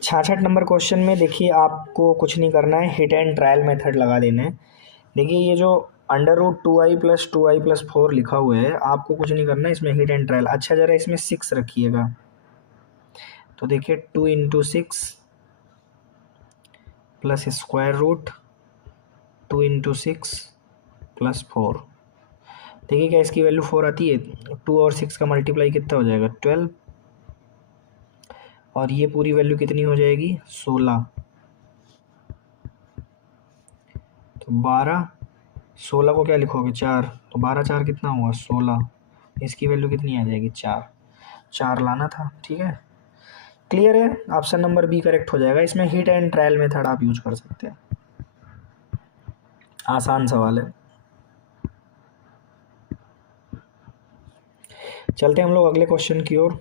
66 नंबर क्वेश्चन में देखिए आपको कुछ नहीं करना है, हिट एंड ट्रायल मेथड लगा देना है। देखिए ये जो √2i प्लस 2i प्लस 4 लिखा हुआ है, आपको कुछ नहीं करना है इसमें, हिट एंड ट्रायल। अच्छा ज़रा इसमें 6 रखिएगा, तो देखिए 2 into 6 plus square root 2 into 6 plus 4। देखिए क्या इसकी वैल्यू 4 आती है, 2 और 6 का मल्टीप्लाई कितना हो जाएगा 12, और ये पूरी वैल्यू कितनी हो जाएगी 16। तो 12, 16 को क्या लिखोगे 4, तो 12 4 कितना हुआ 16, इसकी वैल्यू कितनी आ जाएगी 4, 4 लाना था, ठीक है। क्लियर है? ऑप्शन नंबर बी करेक्ट हो जाएगा। इसमें हिट एंड ट्रायल मेथड आप यूज कर सकते हैं, आसान सवाल है। चलते हैं हम लोग अगले क्वेश्चन की ओर।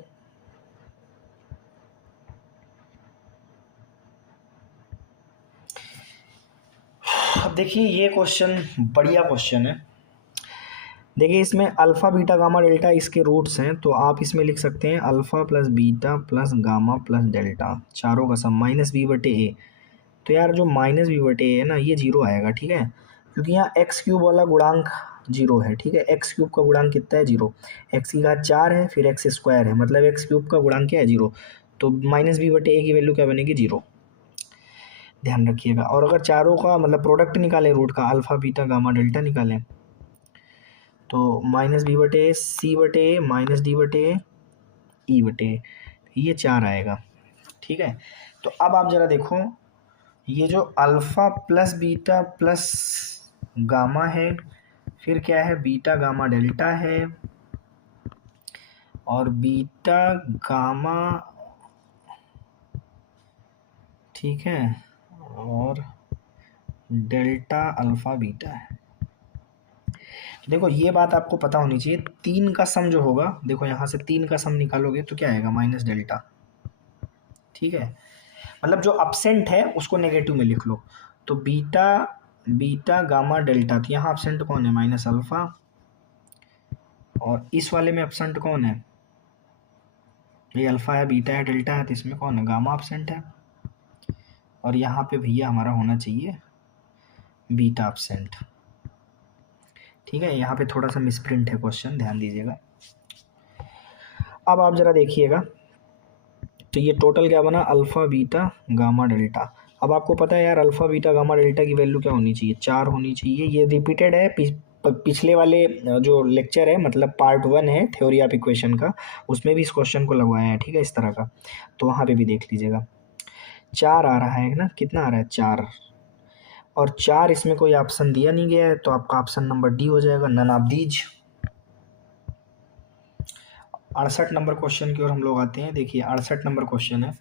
अब देखिए ये क्वेश्चन बढ़िया क्वेश्चन है। देखिए इसमें अल्फ़ा बीटा गामा डेल्टा इसके रूट्स हैं, तो आप इसमें लिख सकते हैं alpha plus beta plus gamma plus delta, चारों का सम -b/a। तो यार जो -b/a है ना, ये जीरो आएगा, ठीक है, क्योंकि यहाँ x³ वाला गुणांक जीरो है, ठीक है। एक्स क्यूब का गुणांक कितना है, जीरो। एक्स की घात 4 है, फिर एक्स स्क्वायर है, मतलब एक्स क्यूब का गुणांक क्या है, जीरो। तो माइनस बी बटे ए की वैल्यू क्या बनेगी, जीरो, ध्यान रखिएगा। और अगर चारों का मतलब प्रोडक्ट निकालें, रूट का अल्फा बीटा गामा डेल्टा निकालें, तो माइनस बी बटे सी बटे माइनस डी बटे ई बटे, ये 4 आएगा, ठीक है। तो अब आप ज़रा देखो, ये जो alpha plus beta plus gamma है, फिर क्या है, बीटा गामा डेल्टा है, और बीटा गामा, ठीक है, और डेल्टा अल्फ़ा बीटा है। देखो ये बात आपको पता होनी चाहिए, 3 का सम जो होगा, देखो यहाँ से 3 का सम निकालोगे तो क्या आएगा, माइनस डेल्टा, ठीक है। मतलब जो अपसेंट है उसको नेगेटिव में लिख लो। तो बीटा बीटा गामा डेल्टा, तो यहाँ अपसेंट कौन है, माइनस अल्फ़ा, और इस वाले में अपसेंट कौन है, ये अल्फ़ा है, बीटा है, डेल्टा है, तो इसमें कौन है, गामा अपसेंट है। और यहाँ पे भैया हमारा होना चाहिए बीटा अपसेंट, ठीक है। यहाँ पे थोड़ा सा मिसप्रिंट है क्वेश्चन, ध्यान दीजिएगा। अब आप ज़रा देखिएगा, तो ये टोटल क्या बना, अल्फ़ा बीटा गामा डेल्टा। अब आपको पता है यार, अल्फ़ा बीटा गामा डेल्टा की वैल्यू क्या होनी चाहिए, 4 होनी चाहिए। ये रिपीटेड है पिछले वाले जो लेक्चर है, मतलब पार्ट 1 है थ्योरी ऑफ इक्वेशन का, उसमें भी इस क्वेश्चन को लगवाया है, ठीक है, इस तरह का। तो वहाँ पे भी देख लीजिएगा, 4 आ रहा है ना, कितना आ रहा है, 4, और 4 इसमें कोई ऑप्शन दिया नहीं गया है, तो आपका ऑप्शन नंबर डी हो जाएगा, none of these. 68 number question की ओर हम लोग आते हैं। देखिए 68 नंबर क्वेश्चन है।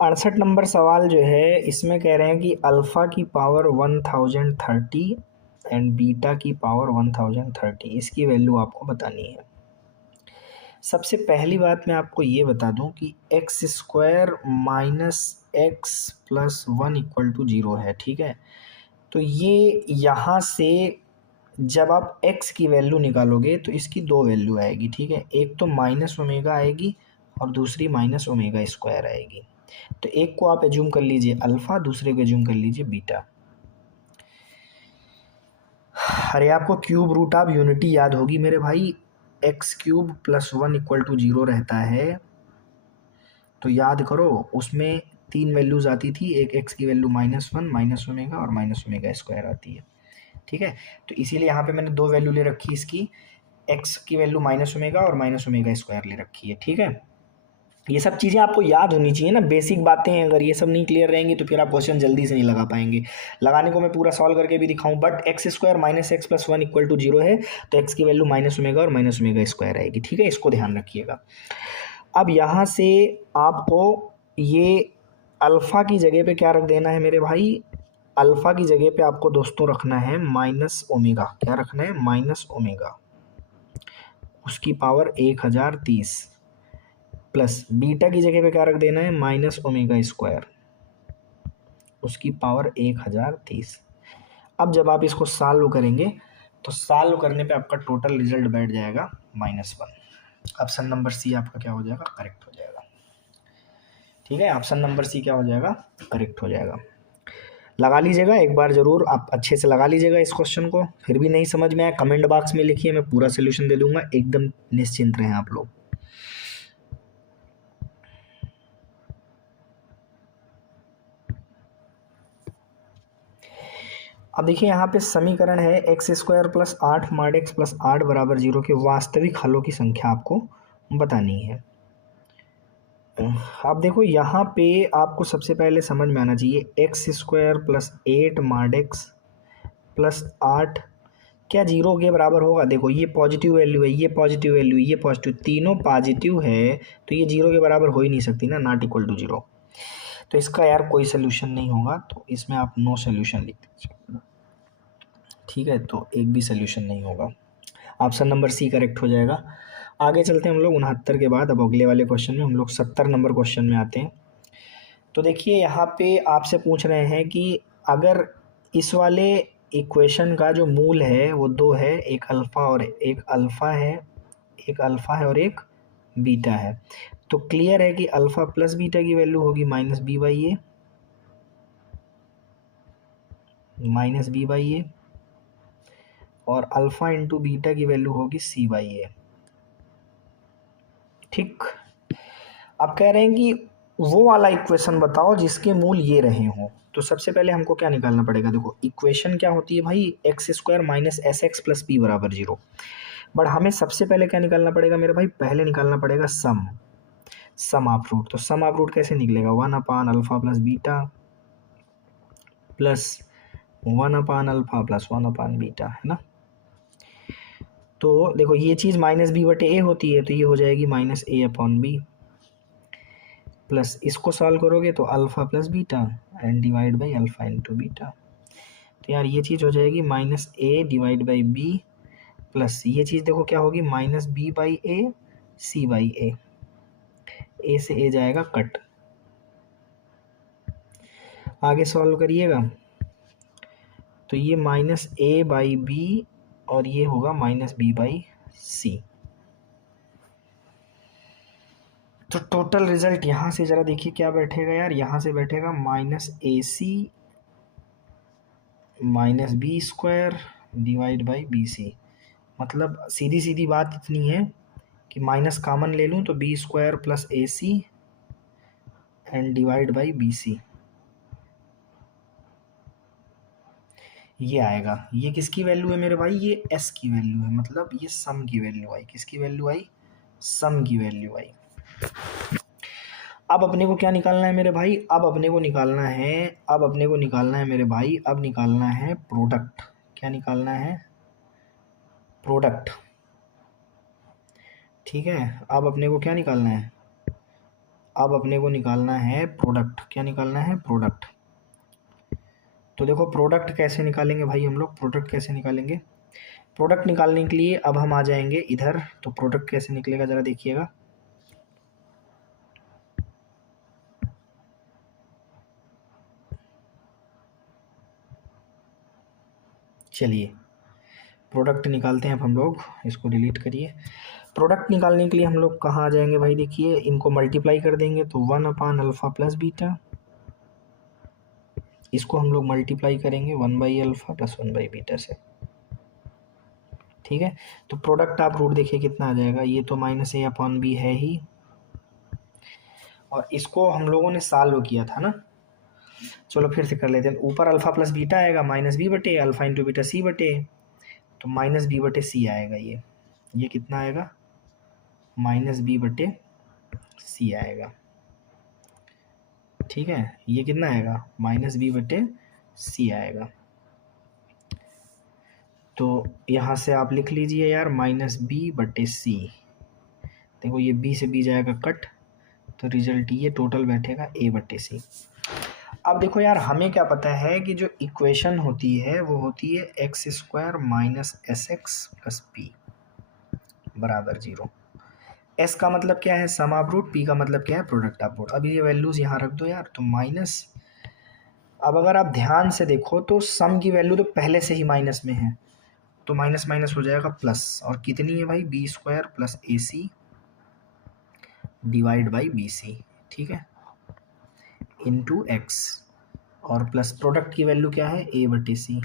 68 नंबर सवाल जो है, इसमें कह रहे हैं कि अल्फ़ा की पावर 1030 एंड बीटा की पावर 1030, इसकी वैल्यू आपको बतानी है। सबसे पहली बात मैं आपको ये बता दूं कि x square minus x plus 1 equal to 0 है, ठीक है। तो ये यहाँ से जब आप x की वैल्यू निकालोगे तो इसकी दो वैल्यू आएगी, ठीक है। एक तो माइनस ओमेगा आएगी और दूसरी माइनस ओमेगा स्क्वायर आएगी। तो एक को आप एज्यूम कर लीजिए अल्फ़ा, दूसरे को एज्यूम कर लीजिए बीटा। अरे आपको क्यूब रूट ऑफ यूनिटी याद होगी मेरे भाई, x cube plus 1 equal to 0 रहता है, तो याद करो उसमें 3 वैल्यूज़ आती थी, एक एक्स की वैल्यू -1 माइनस ओमेगा और माइनस ओमेगा स्क्वायर आती है, ठीक है। तो इसीलिए यहाँ पे मैंने दो वैल्यू ले रखी इसकी, एक्स की वैल्यू माइनस ओमेगा और माइनस ओमेगा स्क्वायर ले रखी है, ठीक है। ये सब चीज़ें आपको याद होनी चाहिए ना, बेसिक बातें हैं। अगर ये सब नहीं क्लियर रहेंगी तो फिर आप क्वेश्चन जल्दी से नहीं लगा पाएंगे। लगाने को मैं पूरा सॉल्व करके भी दिखाऊं, but x square minus x plus 1 equal to 0 है, तो एक्स की वैल्यू माइनस ओमेगा और माइनस ओमेगा स्क्वायर आएगी, ठीक है, इसको ध्यान रखिएगा। अब यहाँ से आपको ये अल्फ़ा की जगह पे क्या रख देना है मेरे भाई, अल्फ़ा की जगह पे आपको दोस्तों रखना है माइनस ओमेगा। क्या रखना है, माइनस ओमेगा, उसकी पावर 1030, प्लस बीटा की जगह पे क्या रख देना है, माइनस ओमेगा स्क्वायर, उसकी पावर 1030। अब जब आप इसको सॉल्व करेंगे तो सॉल्व करने पे आपका टोटल रिजल्ट बैठ जाएगा -1। ऑप्शन नंबर सी आपका क्या हो जाएगा, करेक्ट हो जाएगा, ठीक है। ऑप्शन नंबर सी क्या हो जाएगा, करेक्ट हो जाएगा। लगा लीजिएगा एक बार ज़रूर, आप अच्छे से लगा लीजिएगा इस क्वेश्चन को। फिर भी नहीं समझ में आया कमेंट बॉक्स में लिखिए, मैं पूरा सोल्यूशन दे दूंगा, एकदम निश्चिंत रहें आप लोग। अब देखिए यहाँ पे समीकरण है एक्स स्क्वायर प्लस 8 माड एक्स प्लस 8 बराबर 0 के वास्तविक हलों की संख्या आपको बतानी है। अब देखो यहाँ पे आपको सबसे पहले समझ में आना चाहिए, एक्स स्क्वायर प्लस 8 माड एक्स प्लस 8 क्या 0 के बराबर होगा। देखो ये पॉजिटिव वैल्यू है, ये पॉजिटिव वैल्यू, ये पॉजिटिव, तीनों पॉजिटिव है, तो ये 0 के बराबर हो ही नहीं सकती ना, नॉट इक्वल टू 0। तो इसका यार कोई सोल्यूशन नहीं होगा, तो इसमें आप नो सोल्यूशन लिख दीजिए, ठीक है। तो एक भी सोल्यूशन नहीं होगा, ऑप्शन नंबर सी करेक्ट हो जाएगा। आगे चलते हैं हम लोग 69 के बाद, अब अगले वाले क्वेश्चन में हम लोग 70 नंबर क्वेश्चन में आते हैं। तो देखिए यहाँ पे आपसे पूछ रहे हैं कि अगर इस वाले इक्वेशन का जो मूल है वो दो है, एक अल्फ़ा और एक अल्फ़ा है, एक अल्फ़ा है और एक बीटा है, तो क्लियर है कि अल्फ़ा प्लस बीटा की वैल्यू होगी -b/a, माइनस बी बाई ए, और अल्फ़ा इंटू बीटा की वैल्यू होगी सी बाई ए। ठीक, अब कह रहे हैं कि वो वाला इक्वेशन बताओ जिसके मूल ये रहे हों। तो सबसे पहले हमको क्या निकालना पड़ेगा, देखो इक्वेशन क्या होती है भाई, x square minus S x plus P बराबर 0। बट हमें सबसे पहले क्या निकालना पड़ेगा मेरे भाई, पहले निकालना पड़ेगा सम ऑफ रूट। तो सम ऑफ रूट कैसे निकलेगा, 1/अल्फ़ा प्लस बीटा प्लस 1/अल्फ़ा प्लस 1/बीटा, है ना। तो देखो ये चीज़ माइनस बी बटे ए होती है, तो ये हो जाएगी minus a upon b, plus इसको सॉल्व करोगे तो alpha plus beta and divide by alpha into beta. तो यार ये चीज़ हो जाएगी minus a divide by b, plus ये चीज़ देखो क्या होगी, minus b by a c by a से ए जाएगा कट। आगे सॉल्व करिएगा तो ये माइनस ए बाई बी और ये होगा माइनस बी बाई सी। तो टोटल रिजल्ट यहाँ से ज़रा देखिए क्या बैठेगा यार, यहाँ से बैठेगा minus a c minus b square divide by b c. मतलब सीधी सीधी बात इतनी है कि माइनस कॉमन ले लूँ तो b square plus a c and divide by b c, ये आएगा। ये किसकी वैल्यू है मेरे भाई, ये एस की वैल्यू है, मतलब ये सम की वैल्यू आई। किसकी वैल्यू आई, सम की वैल्यू आई। अब अपने को क्या निकालना है मेरे भाई, अब अपने को निकालना है मेरे भाई, अब निकालना है प्रोडक्ट। क्या निकालना है, प्रोडक्ट। ठीक है, अब अपने को क्या निकालना है, अब अपने को निकालना है प्रोडक्ट। क्या निकालना है, प्रोडक्ट। तो देखो प्रोडक्ट कैसे निकालेंगे भाई हम लोग, प्रोडक्ट कैसे निकालेंगे, प्रोडक्ट निकालने के लिए अब हम आ जाएंगे इधर। तो प्रोडक्ट कैसे निकलेगा ज़रा देखिएगा, चलिए प्रोडक्ट निकालते हैं अब हम लोग, इसको डिलीट करिए। प्रोडक्ट निकालने के लिए हम लोग कहाँ आ जाएंगे भाई, देखिए इनको मल्टीप्लाई कर देंगे तो 1/अल्फ़ा प्लस बीटा, इसको हम लोग मल्टीप्लाई करेंगे 1/अल्फ़ा प्लस 1/बीटा से। ठीक है, तो प्रोडक्ट आप रूट देखिए कितना आ जाएगा, ये तो माइनस ए अपॉन बी है ही, और इसको हम लोगों ने सॉल्व किया था ना। चलो फिर से कर लेते हैं, ऊपर अल्फ़ा प्लस बीटा आएगा माइनस बी बटे अल्फ़ा इंटू बीटा सी बटे, तो माइनस बी बटे सी आएगा। ये कितना आएगा, माइनस बी बटे सी आएगा। ठीक है, ये कितना आएगा, माइनस बी बटे सी आएगा। तो यहाँ से आप लिख लीजिए यार माइनस बी बटे सी। देखो ये बी से बी जाएगा कट, तो रिजल्ट ये टोटल बैठेगा ए बटे सी। अब देखो यार हमें क्या पता है कि जो इक्वेशन होती है वो होती है x square minus S x plus P बराबर 0। एस का मतलब क्या है, सम ऑफ रूट, पी का मतलब क्या है, प्रोडक्ट ऑफ रूट। अब ये वैल्यूज यहाँ रख दो यार, तो माइनस, अब अगर आप ध्यान से देखो तो सम की वैल्यू तो पहले से ही माइनस में है, तो माइनस माइनस हो जाएगा प्लस, और कितनी है भाई, b square plus a c divide by b c. ठीक है, इंटू एक्स, और प्लस प्रोडक्ट की वैल्यू क्या है, ए बटे सी,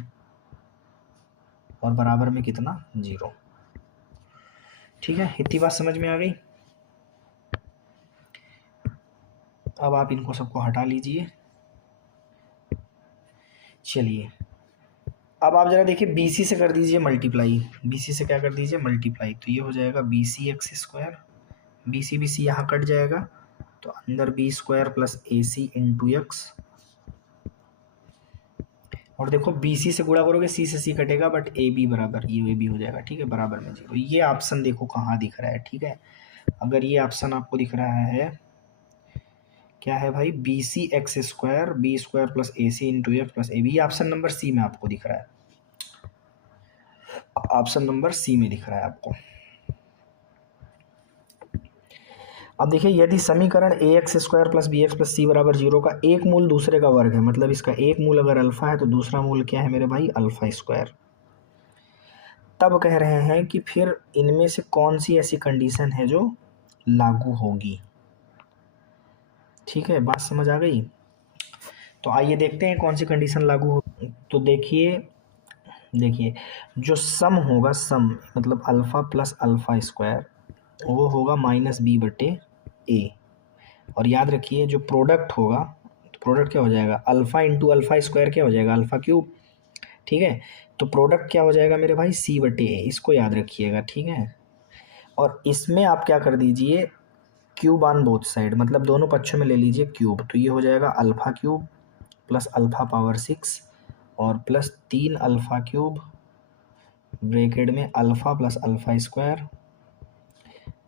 और बराबर में कितना, 0। ठीक है, इतनी बात समझ में आ गई। अब आप इनको सबको हटा लीजिए। चलिए अब आप जरा देखिए BC से कर दीजिए मल्टीप्लाई, BC से क्या कर दीजिए, मल्टीप्लाई। तो ये हो जाएगा BC x square, BC BC यहाँ कट जाएगा, तो अंदर B square plus a c into x, और देखो BC से गुणा करोगे C से C कटेगा, बट ए बी बराबर ये बी हो जाएगा। ठीक है, बराबर में 0। ये ऑप्शन देखो कहाँ दिख रहा है। ठीक है, अगर ये ऑप्शन आपको दिख रहा है, क्या है भाई, b c x square b square plus a c into x plus a b, option number c में आपको दिख रहा है, ऑप्शन नंबर सी में दिख रहा है आपको। अब देखिए यदि समीकरण a x square plus b x plus c बराबर 0 का एक मूल दूसरे का वर्ग है, मतलब इसका एक मूल अगर अल्फा है तो दूसरा मूल क्या है मेरे भाई, अल्फा स्क्वायर, तब कह रहे हैं कि फिर इनमें से कौन सी ऐसी कंडीशन है जो लागू होगी। ठीक है, बात समझ आ गई। तो आइए देखते हैं कौन सी कंडीशन लागू हो। तो देखिए देखिए जो सम होगा, सम मतलब अल्फ़ा प्लस अल्फ़ा स्क्वायर, वो होगा माइनस बी बटे ए। और याद रखिए जो प्रोडक्ट होगा, तो प्रोडक्ट क्या हो जाएगा, अल्फ़ा इंटू अल्फ़ा स्क्वायर क्या हो जाएगा, अल्फ़ा क्यूब। ठीक है, तो प्रोडक्ट क्या हो जाएगा मेरे भाई, सी बटे ए, इसको याद रखिएगा। ठीक है, और इसमें आप क्या कर दीजिए, क्यूब ऑन बोथ साइड, मतलब दोनों पक्षों में ले लीजिए क्यूब। तो ये हो जाएगा alpha cube plus alpha power 6 और प्लस 3 अल्फ़ा क्यूब ब्रैकेट में अल्फ़ा प्लस अल्फ़ा स्क्वायर,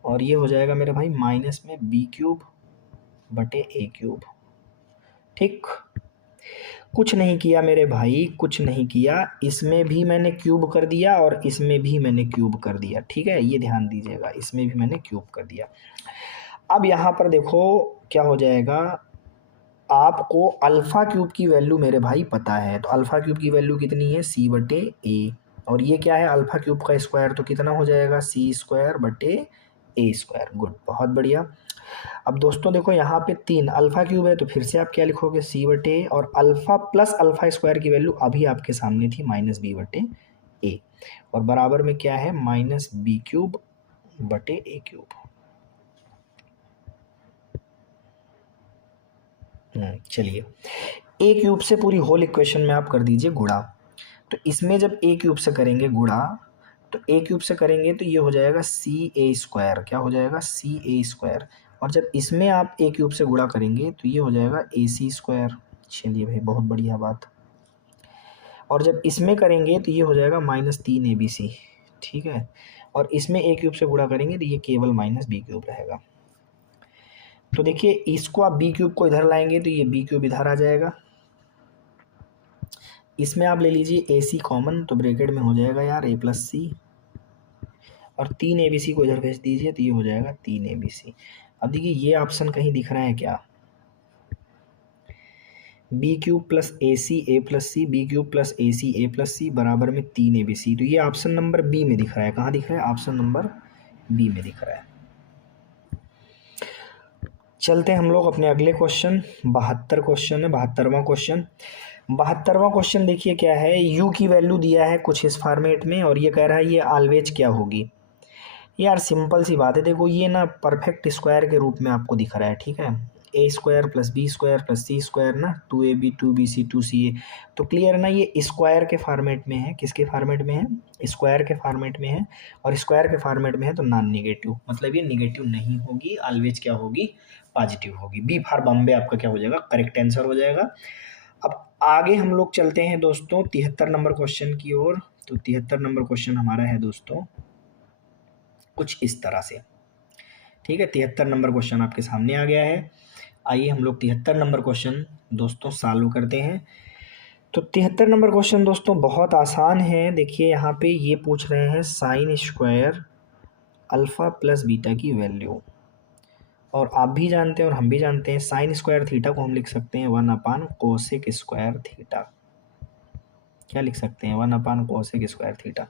और ये हो जाएगा मेरे भाई माइनस में बी क्यूब बटे ए क्यूब। ठीक, कुछ नहीं किया मेरे भाई, कुछ नहीं किया, इसमें भी मैंने क्यूब कर दिया और इसमें भी मैंने क्यूब कर दिया। ठीक है, ये ध्यान दीजिएगा, इसमें भी मैंने क्यूब कर दिया। अब यहाँ पर देखो क्या हो जाएगा, आपको अल्फ़ा क्यूब की वैल्यू मेरे भाई पता है, तो अल्फ़ा क्यूब की वैल्यू कितनी है, सी बटे ए, और ये क्या है अल्फ़ा क्यूब का स्क्वायर, तो कितना हो जाएगा, सी स्क्वायर बटे ए स्क्वायर। गुड, बहुत बढ़िया। अब दोस्तों देखो यहाँ पे 3 अल्फ़ा क्यूब है, तो फिर से आप क्या लिखोगे, सी बटे, और अल्फ़ा प्लस अल्फ़ा स्क्वायर की वैल्यू अभी आपके सामने थी माइनस बी बटे ए, और बराबर में क्या है, माइनस बी क्यूब बटे ए क्यूब। चलिए, ए क्यूब से पूरी होल इक्वेशन में आप कर दीजिए गुणा। तो इसमें जब ए क्यूब से करेंगे गुणा, तो ए क्यूब से करेंगे तो ये हो जाएगा सी ए स्क्वायर, क्या हो जाएगा, सी ए स्क्वायर, और जब इसमें आप ए क्यूब से गुणा करेंगे तो ये हो जाएगा ए सी स्क्वायर। चलिए भाई, बहुत बढ़िया बात। और जब इसमें करेंगे तो ये हो जाएगा माइनस 3 ABC। ठीक है, और इसमें ए क्यूब से गुणा करेंगे तो ये केवल माइनस बी क्यूब रहेगा। तो देखिए इसको आप बी क्यूब को इधर लाएंगे तो ये बी क्यूब इधर आ जाएगा, इसमें आप ले लीजिए ए सी कॉमन, तो ब्रैकेट में हो जाएगा यार ए प्लस सी, और 3 ABC को इधर भेज दीजिए तो ये हो जाएगा 3 ABC। अब देखिए ये ऑप्शन कहीं दिख रहा है क्या, B cube plus a C A plus C, B cube plus a C A plus c बराबर में 3 ABC, तो ये ऑप्शन नंबर बी में दिख रहा है। कहाँ दिख रहा है, ऑप्शन नंबर बी में दिख रहा है। चलते हैं हम लोग अपने अगले क्वेश्चन, 72 क्वेश्चन है, 72वां क्वेश्चन। 72वां क्वेश्चन देखिए क्या है, यू की वैल्यू दिया है कुछ इस फॉर्मेट में, और ये कह रहा है ये ऑलवेज क्या होगी। यार सिंपल सी बात है, देखो ये ना परफेक्ट स्क्वायर के रूप में आपको दिख रहा है। ठीक है, a square plus b square plus c square ना, 2AB 2BC 2CA, तो क्लियर है ना, ये स्क्वायर के फॉर्मेट में है। किसके फॉर्मेट में है, स्क्वायर के फॉर्मेट में है, और स्क्वायर के फॉर्मेट में है तो नॉन निगेटिव, मतलब ये निगेटिव नहीं होगी, ऑलवेज क्या होगी, पॉजिटिव होगी। बी फॉर बॉम्बे आपका क्या हो जाएगा, करेक्ट आंसर हो जाएगा। अब आगे हम लोग चलते हैं दोस्तों 73 नंबर क्वेश्चन की ओर। तो 73 नंबर क्वेश्चन हमारा है दोस्तों कुछ इस तरह से। ठीक है, 73 नंबर क्वेश्चन आपके सामने आ गया है। आइए हम लोग 73 नंबर क्वेश्चन दोस्तों सॉल्व करते हैं। तो 73 नंबर क्वेश्चन दोस्तों बहुत आसान है। देखिए यहाँ पे ये पूछ रहे हैं sine square alpha plus beta की वैल्यू, और आप भी जानते हैं और हम भी जानते हैं साइन स्क्वायर थीटा को हम लिख सकते हैं 1 कोसेक स्क्वायर थीटा। क्या लिख सकते हैं, 1 कोसेक स्क्वायर थीटा,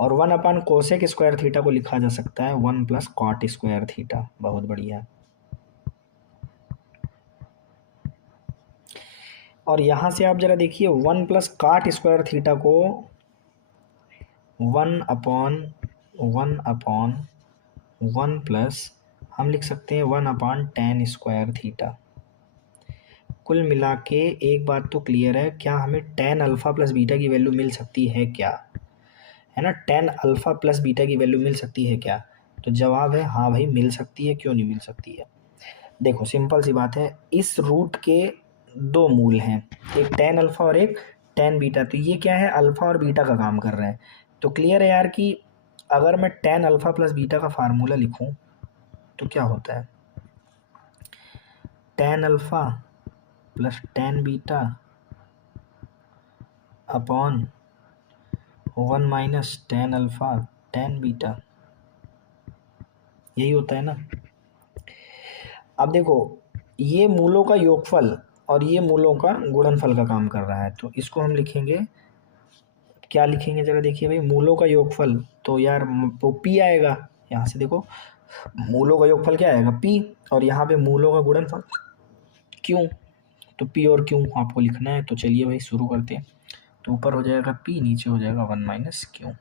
और 1 कोसेक स्क्वायर थीटा को लिखा जा सकता है 1 प्लस कॉट स्क्वायर थीटा। बहुत बढ़िया। और यहाँ से आप जरा देखिए 1 प्लस कॉट स्क्वायर थीटा को 1 प्लस हम लिख सकते हैं 1/tan स्क्वायर थीटा। कुल मिला के एक बात तो क्लियर है, क्या हमें tan अल्फ़ा प्लस बीटा की वैल्यू मिल सकती है क्या, है ना, tan अल्फ़ा प्लस बीटा की वैल्यू मिल सकती है क्या, तो जवाब है हाँ भाई मिल सकती है। क्यों नहीं मिल सकती है, देखो सिंपल सी बात है, इस रूट के 2 मूल हैं, एक tan अल्फ़ा और एक tan बीटा, तो ये क्या है, अल्फ़ा और बीटा का काम कर रहे हैं। तो क्लियर है यार कि अगर मैं tan अल्फ़ा प्लस बीटा का फार्मूला लिखूं तो क्या होता है, tan alpha plus tan beta upon 1 minus tan alpha tan beta, यही होता है ना। अब देखो ये मूलों का योगफल और ये मूलों का गुणनफल का काम कर रहा है, तो इसको हम लिखेंगे, क्या लिखेंगे जरा देखिए भाई, मूलों का योगफल, तो यार वो पी आएगा। यहाँ से देखो मूलों का योगफल क्या आएगा, पी, और यहाँ पे मूलों का गुणनफल, क्यों, तो पी और क्यू आपको लिखना है। तो चलिए भाई शुरू करते हैं। तो ऊपर हो जाएगा पी, नीचे हो जाएगा 1 माइनस क्यू।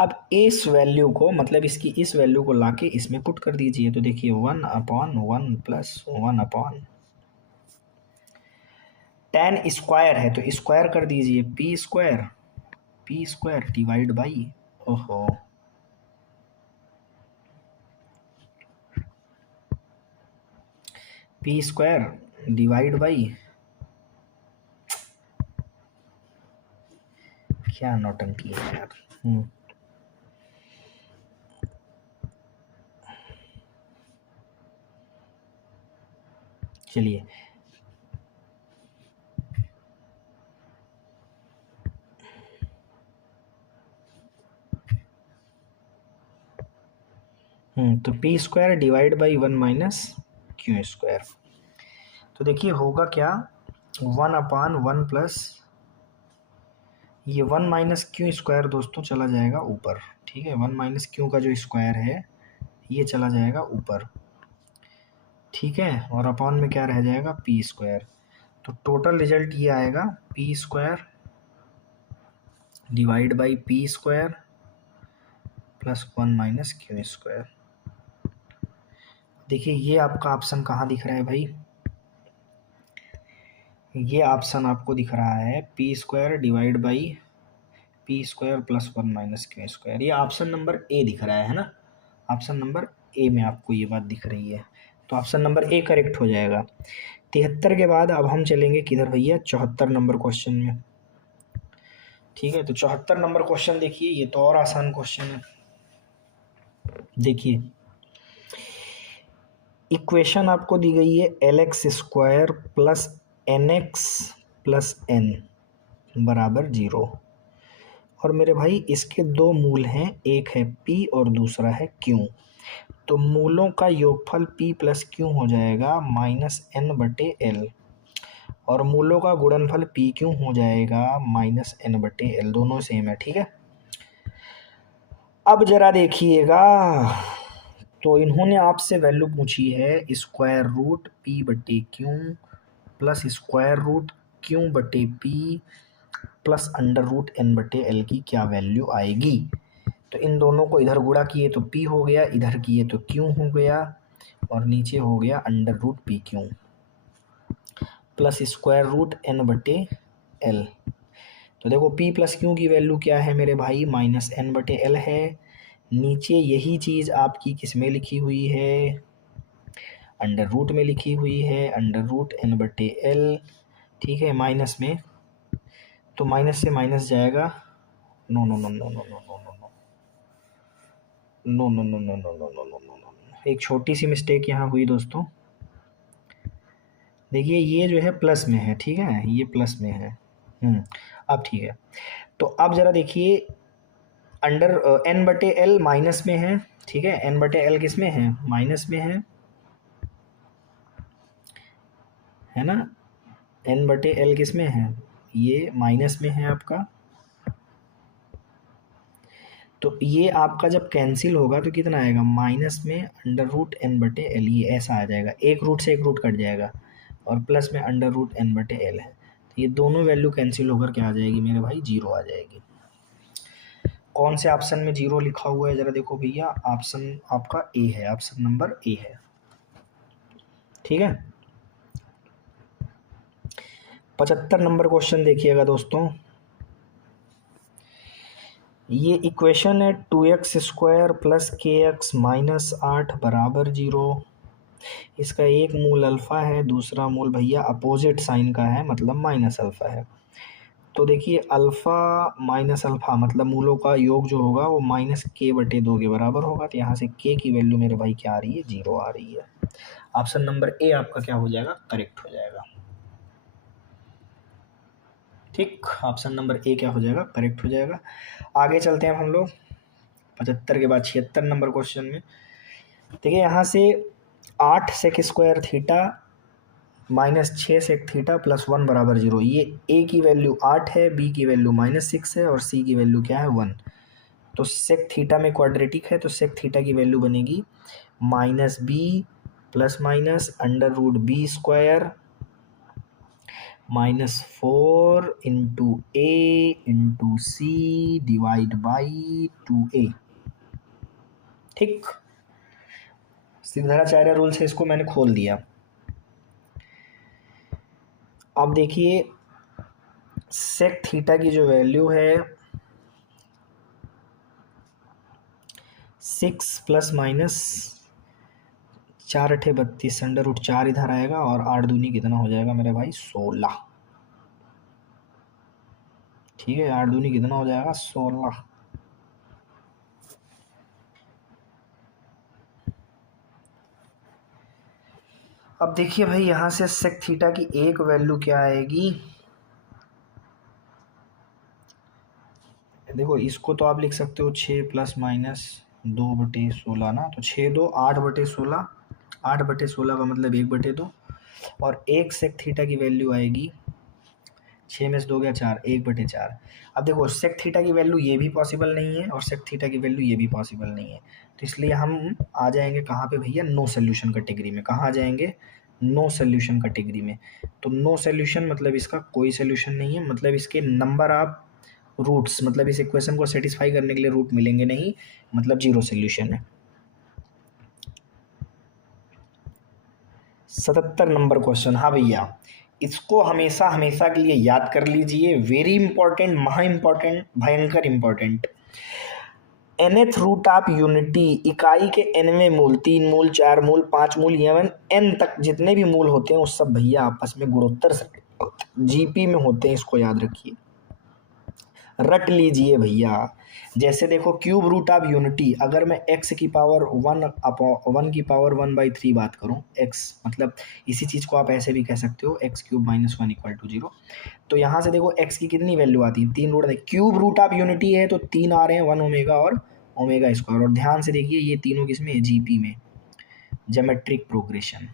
अब इस वैल्यू को, मतलब इसकी इस वैल्यू को लाके इसमें पुट कर दीजिए। तो देखिए 1/1 प्लस 1/, टेन स्क्वायर है तो स्क्वायर कर दीजिए, पी स्क्वायर डिवाइड बाई, ओहो, पी स्क्वायर डिवाइड बाई, क्या नौटंकी है यार। चलिए तो P square divide by 1 minus Q square. तो देखिए होगा क्या, 1/1 प्लस ये 1 माइनस क्यू स्क्वायर दोस्तों चला जाएगा ऊपर, ठीक है। 1 माइनस क्यू का जो स्क्वायर है ये चला जाएगा ऊपर, ठीक है। और अपॉन में क्या रह जाएगा, पी स्क्वायर। तो टोटल रिजल्ट ये आएगा P square divide by P square plus 1 minus Q square. देखिए ये आपका ऑप्शन कहाँ दिख रहा है भाई, ये ऑप्शन आपको दिख रहा है P square divide by P square plus 1 minus Q square. ये ऑप्शन नंबर ए दिख रहा है ना, ऑप्शन नंबर ए में आपको ये बात दिख रही है। तो ऑप्शन नंबर ए करेक्ट हो जाएगा। 73 के बाद अब हम चलेंगे किधर भैया, 74 नंबर क्वेश्चन में, ठीक है। तो 74 नंबर क्वेश्चन देखिए, ये तो और आसान क्वेश्चन है। देखिए इक्वेशन आपको दी गई है LX square plus NX plus N बराबर 0। और मेरे भाई इसके दो मूल हैं, एक है P और दूसरा है Q। तो मूलों का योगफल P प्लस Q हो जाएगा -N/L, और मूलों का गुणनफल PQ हो जाएगा -N/L, दोनों सेम है, ठीक है। अब जरा देखिएगा, तो इन्होंने आपसे वैल्यू पूछी है square root P/Q plus square root Q/P plus under root N/L की क्या वैल्यू आएगी। तो इन दोनों को इधर गुणा किए तो P हो गया, इधर किए तो Q हो गया, और नीचे हो गया under root PQ plus square root N/L। तो देखो P प्लस Q की वैल्यू क्या है मेरे भाई, -N/L है। नीचे यही चीज़ आपकी किस में लिखी हुई है, अंडर रूट में लिखी हुई है, अंडर रूट N/L, ठीक है। माइनस में, तो माइनस से माइनस जाएगा, no no no no no no no no no no no no no no no no no, एक छोटी सी मिस्टेक यहाँ हुई दोस्तों। देखिए ये जो है प्लस में है, ठीक है, ये प्लस में है। अब ठीक है। तो अब ज़रा देखिए अंडर N/L माइनस में है, ठीक है। N/L किस में है, माइनस में है ना। N/L किस में है, ये माइनस में है आपका। तो ये आपका जब कैंसिल होगा तो कितना आएगा, माइनस में अंडर रूट N/L, ये ऐसा आ जाएगा, एक रूट से एक रूट कट जाएगा, और प्लस में अंडर रूट N/L है। तो ये दोनों वैल्यू कैंसिल होकर क्या आ जाएगी मेरे भाई, 0 आ जाएगी। कौन से ऑप्शन में 0 लिखा हुआ है, ज़रा देखो भैया, ऑप्शन आपका ए है, ऑप्शन नंबर ए है, ठीक है। 75 नंबर क्वेश्चन देखिएगा दोस्तों, ये इक्वेशन है 2x square plus KX minus 8 बराबर 0। इसका एक मूल अल्फ़ा है, दूसरा मूल भैया अपोजिट साइन का है, मतलब माइनस अल्फ़ा है। तो देखिए अल्फ़ा माइनस अल्फ़ा मतलब मूलों का योग जो होगा वो -k/2 के बराबर होगा। तो यहाँ से k की वैल्यू मेरे भाई क्या आ रही है, 0 आ रही है। ऑप्शन नंबर ए आपका क्या हो जाएगा, करेक्ट हो जाएगा, ठीक। ऑप्शन नंबर ए क्या हो जाएगा, करेक्ट हो जाएगा। आगे चलते हैं हम लोग 75 के बाद 76 नंबर क्वेश्चन में। देखिए यहाँ से 8 sec square theta -6 sec theta plus 1 बराबर 0। ये ए की वैल्यू 8 है, बी की वैल्यू -6 है, और सी की वैल्यू क्या है, 1। तो सेक थीटा में क्वाड्रेटिक है, तो सेक थीटा की वैल्यू बनेगी -b plus minus under root b square -4 into a into c divide by 2a। ठीक, सिद्धाराचार्य रूल से इसको मैंने खोल दिया। अब देखिए सेक थीटा की जो वैल्यू है 6 प्लस माइनस 4×8 = 32, √4 इधर आएगा और 8 दूनी कितना हो जाएगा मेरे भाई 16। ठीक है, 8 दूनी कितना हो जाएगा 16। अब देखिए भाई यहाँ से सेक थीटा की एक वैल्यू क्या आएगी, देखो इसको तो आप लिख सकते हो 6 प्लस माइनस 2/16 ना, तो 6 2 8/16, 8/16 का मतलब 1/2, और एक सेक थीटा की वैल्यू आएगी 6 में से 2 गया 4, 1/4। अब देखो सेक थीटा की वैल्यू ये भी पॉसिबल नहीं है और सेक थीटा की वैल्यू ये भी पॉसिबल नहीं है, तो इसलिए हम आ जाएंगे कहाँ पे भैया, नो सोल्यूशन कैटेगरी में। कहाँ आ जाएंगे, नो सोल्यूशन कैटेगरी में। तो नो सोल्यूशन मतलब इसका कोई सोल्यूशन नहीं है, मतलब इसके नंबर आप रूट्स, मतलब इस इक्वेशन को सेटिस्फाई करने के लिए रूट मिलेंगे नहीं, मतलब 0 सोल्यूशन है। 77 नंबर क्वेश्चन। हाँ भैया, इसको हमेशा हमेशा के लिए याद कर लीजिए, वेरी इंपॉर्टेंट, महा इंपॉर्टेंट, भयंकर important. nth root of unity, इकाई के nवें मूल, 3 मूल 4 मूल 5 मूल एवं n तक जितने भी मूल होते हैं वो सब भैया आपस में गुणोत्तर जीपी में होते हैं, इसको याद रखिए, रट लीजिए भैया। जैसे देखो क्यूब रूट ऑफ यूनिटी, अगर मैं x की पावर 1 की पावर 1/3 बात करूं, x मतलब इसी चीज़ को आप ऐसे भी कह सकते हो x³ - 1 = 0। तो यहाँ से देखो x की कितनी वैल्यू आती है, 3 root, cube root of unity है तो 3 आ रहे हैं, 1 ओमेगा और ओमेगा स्क्वायर। और ध्यान से देखिए ये तीनों किसमें है, जीपी में, ज्योमेट्रिक प्रोग्रेशन।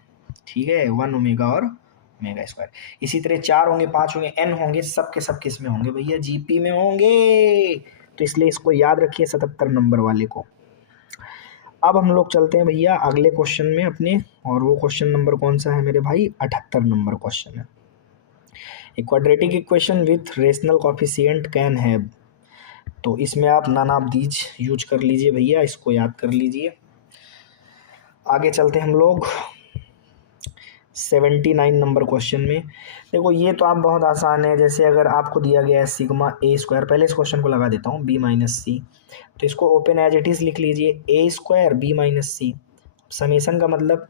ठीक है, 1 ओमेगा और ओमेगा स्क्वायर। इसी तरह 4 होंगे, 5 होंगे, n होंगे, सब के सब किस में होंगे भैया, जीपी में होंगे। तो इसलिए इसको याद रखिए 77 नंबर वाले को। अब हम लोग चलते हैं भैया अगले क्वेश्चन में अपने, और वो क्वेश्चन नंबर कौन सा है मेरे भाई, 78 नंबर क्वेश्चन है। A quadratic equation with rational coefficient can have, तो इसमें आप नन ऑफ दीज यूज कर लीजिए भैया, इसको याद कर लीजिए। आगे चलते हैं हम लोग 79 नंबर क्वेश्चन में। देखो ये तो आप बहुत आसान है, जैसे अगर आपको दिया गया है सिग्मा ए स्क्वायर, पहले इस क्वेश्चन को लगा देता हूँ, बी माइनस सी, तो इसको ओपन एज इट इज़ लिख लीजिए, ए स्क्वायर बी माइनस सी, समेसन का मतलब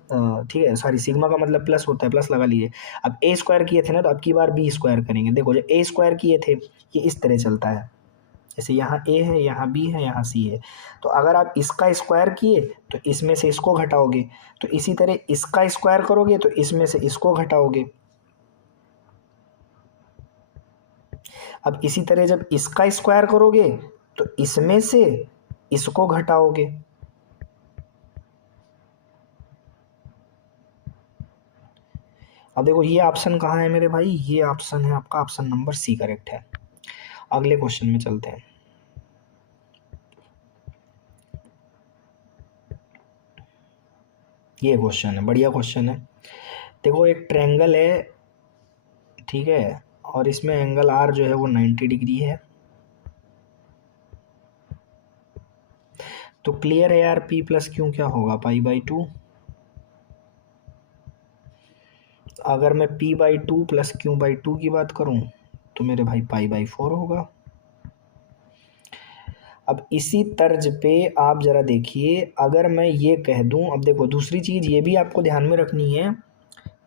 ठीक है, सॉरी सिग्मा का मतलब प्लस होता है, प्लस लगा लीजिए। अब ए स्क्वायर किए थे ना, तो अब की बार बी स्क्वायर करेंगे। देखो जो ए स्क्वायर किए थे ये इस तरह चलता है, जैसे यहाँ ए है, यहाँ बी है, यहाँ सी है, तो अगर आप इसका स्क्वायर किए तो इसमें से इसको घटाओगे, तो इसी तरह इसका स्क्वायर करोगे तो इसमें से इसको घटाओगे। अब इसी तरह जब इसका स्क्वायर करोगे तो इसमें से इसको घटाओगे। अब देखो ये ऑप्शन कहाँ है मेरे भाई, ये ऑप्शन है आपका ऑप्शन नंबर सी करेक्ट है। अगले क्वेश्चन में चलते हैं। ये क्वेश्चन है, बढ़िया क्वेश्चन है। देखो एक ट्रायंगल है, ठीक है, और इसमें एंगल आर जो है वो 90 डिग्री है। तो क्लियर है यार, पी प्लस क्यू क्या होगा, π/2। अगर मैं p/2 प्लस q/2 की बात करूं तो मेरे भाई π/4 होगा। अब इसी तर्ज पे आप ज़रा देखिए, अगर मैं ये कह दूं, अब देखो दूसरी चीज़ ये भी आपको ध्यान में रखनी है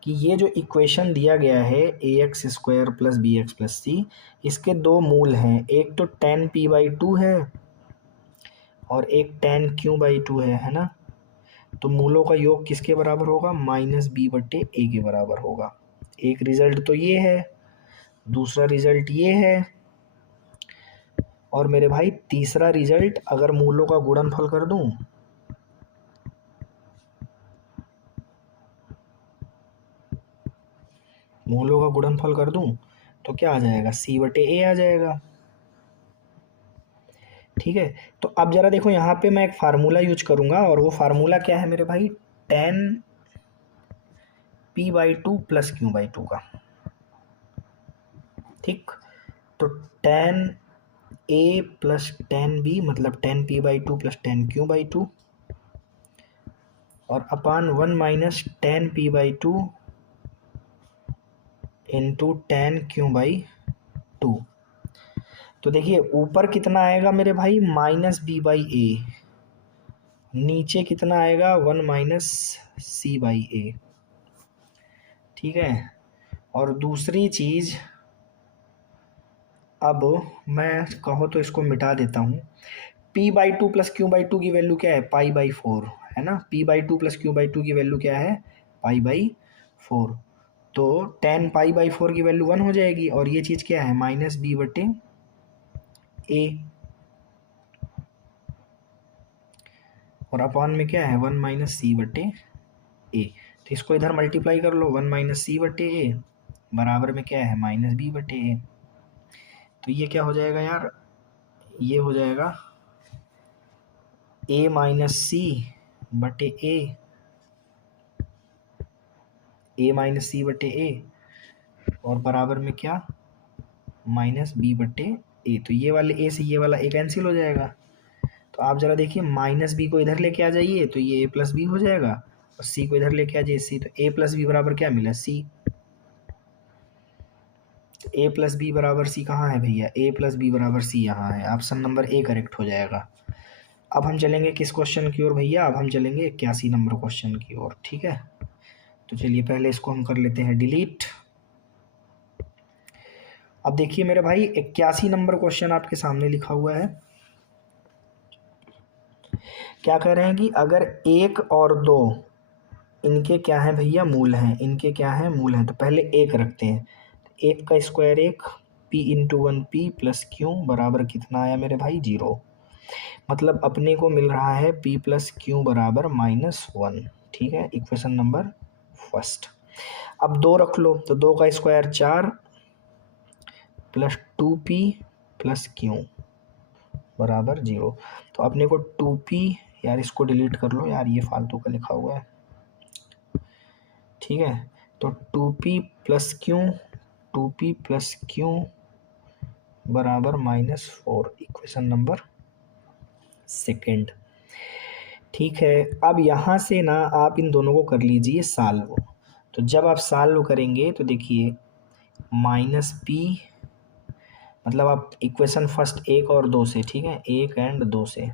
कि ये जो इक्वेशन दिया गया है ax² + bx + c, इसके दो मूल हैं, एक तो tan p/2 है और एक tan q/2 है ना। तो मूलों का योग किसके बराबर होगा, -b/a के बराबर होगा। एक रिजल्ट तो ये है, दूसरा रिजल्ट ये है, और मेरे भाई तीसरा रिजल्ट अगर मूलों का गुणनफल कर दूं तो क्या आ जाएगा, c/a आ जाएगा। ठीक है, तो अब जरा देखो यहाँ पे मैं एक फार्मूला यूज करूंगा, और वो फार्मूला क्या है मेरे भाई, tan p/2 + q/2 का। ठीक। तो ten a plus ten b मतलब ten p by two plus ten q by two और upon one minus ten p by two into ten q by two. तो देखिए ऊपर कितना आएगा मेरे भाई माइनस बी बाई ए, नीचे कितना आएगा वन माइनस सी बाई ए। ठीक है। और दूसरी चीज़, अब मैं कहो तो इसको मिटा देता हूँ। p by two plus Q by to की वैल्यू क्या है पाई बाई फोर है ना। p by two plus Q by to की वैल्यू क्या है पाई बाई फोर। तो टेन पाई बाई फोर की वैल्यू वन हो जाएगी और ये चीज़ क्या है माइनस बी बटे ए और अपॉन में क्या है वन माइनस सी बटे ए। तो इसको इधर मल्टीप्लाई कर लो, वन माइनस सी बटे ए बराबर में क्या है माइनस बी बटे ए। तो ये क्या हो जाएगा यार, ये हो जाएगा ए माइनस सी बटे ए माइनस सी बटे ए और बराबर में क्या माइनस बी बटे ए। तो ये वाले ए से ये वाला ए कैंसिल हो जाएगा। तो आप ज़रा देखिए माइनस बी को इधर लेके आ जाइए तो ये ए प्लस बी हो जाएगा और सी को इधर लेके आ जाइए सी। तो ए प्लस बी बराबर क्या मिला सी। ए प्लस बी बराबर सी कहाँ है भैया, ए प्लस बी बराबर सी यहाँ है। ऑप्शन नंबर ए करेक्ट हो जाएगा। अब हम चलेंगे किस क्वेश्चन की ओर भैया, अब हम चलेंगे 81 नंबर क्वेश्चन की ओर। ठीक है। तो चलिए पहले इसको हम कर लेते हैं डिलीट। अब देखिए मेरे भाई 81 नंबर क्वेश्चन आपके सामने लिखा हुआ है। क्या कह रहे हैं कि अगर एक और दो इनके क्या है भैया मूल हैं, इनके क्या है मूल हैं। तो पहले एक रखते हैं, एक का स्क्वायर एक p into one P plus Q बराबर कितना आया मेरे भाई जीरो। मतलब अपने को मिल रहा है p प्लस क्यू बराबर माइनस वन। ठीक है, इक्वेशन नंबर फर्स्ट। अब दो रख लो, तो दो का स्क्वायर चार plus two P plus Q बराबर जीरो। तो अपने को टू पी, यार इसको डिलीट कर लो यार, ये फालतू का लिखा हुआ है। ठीक है, तो टू पी प्लस क्यू बराबर minus four, equation number second. ठीक है, अब यहाँ से ना आप इन दोनों को कर लीजिए सॉल्व। तो जब आप सॉल्व करेंगे तो देखिए माइनस पी मतलब आप इक्वेशन फर्स्ट एक और दो से, ठीक है एक एंड दो से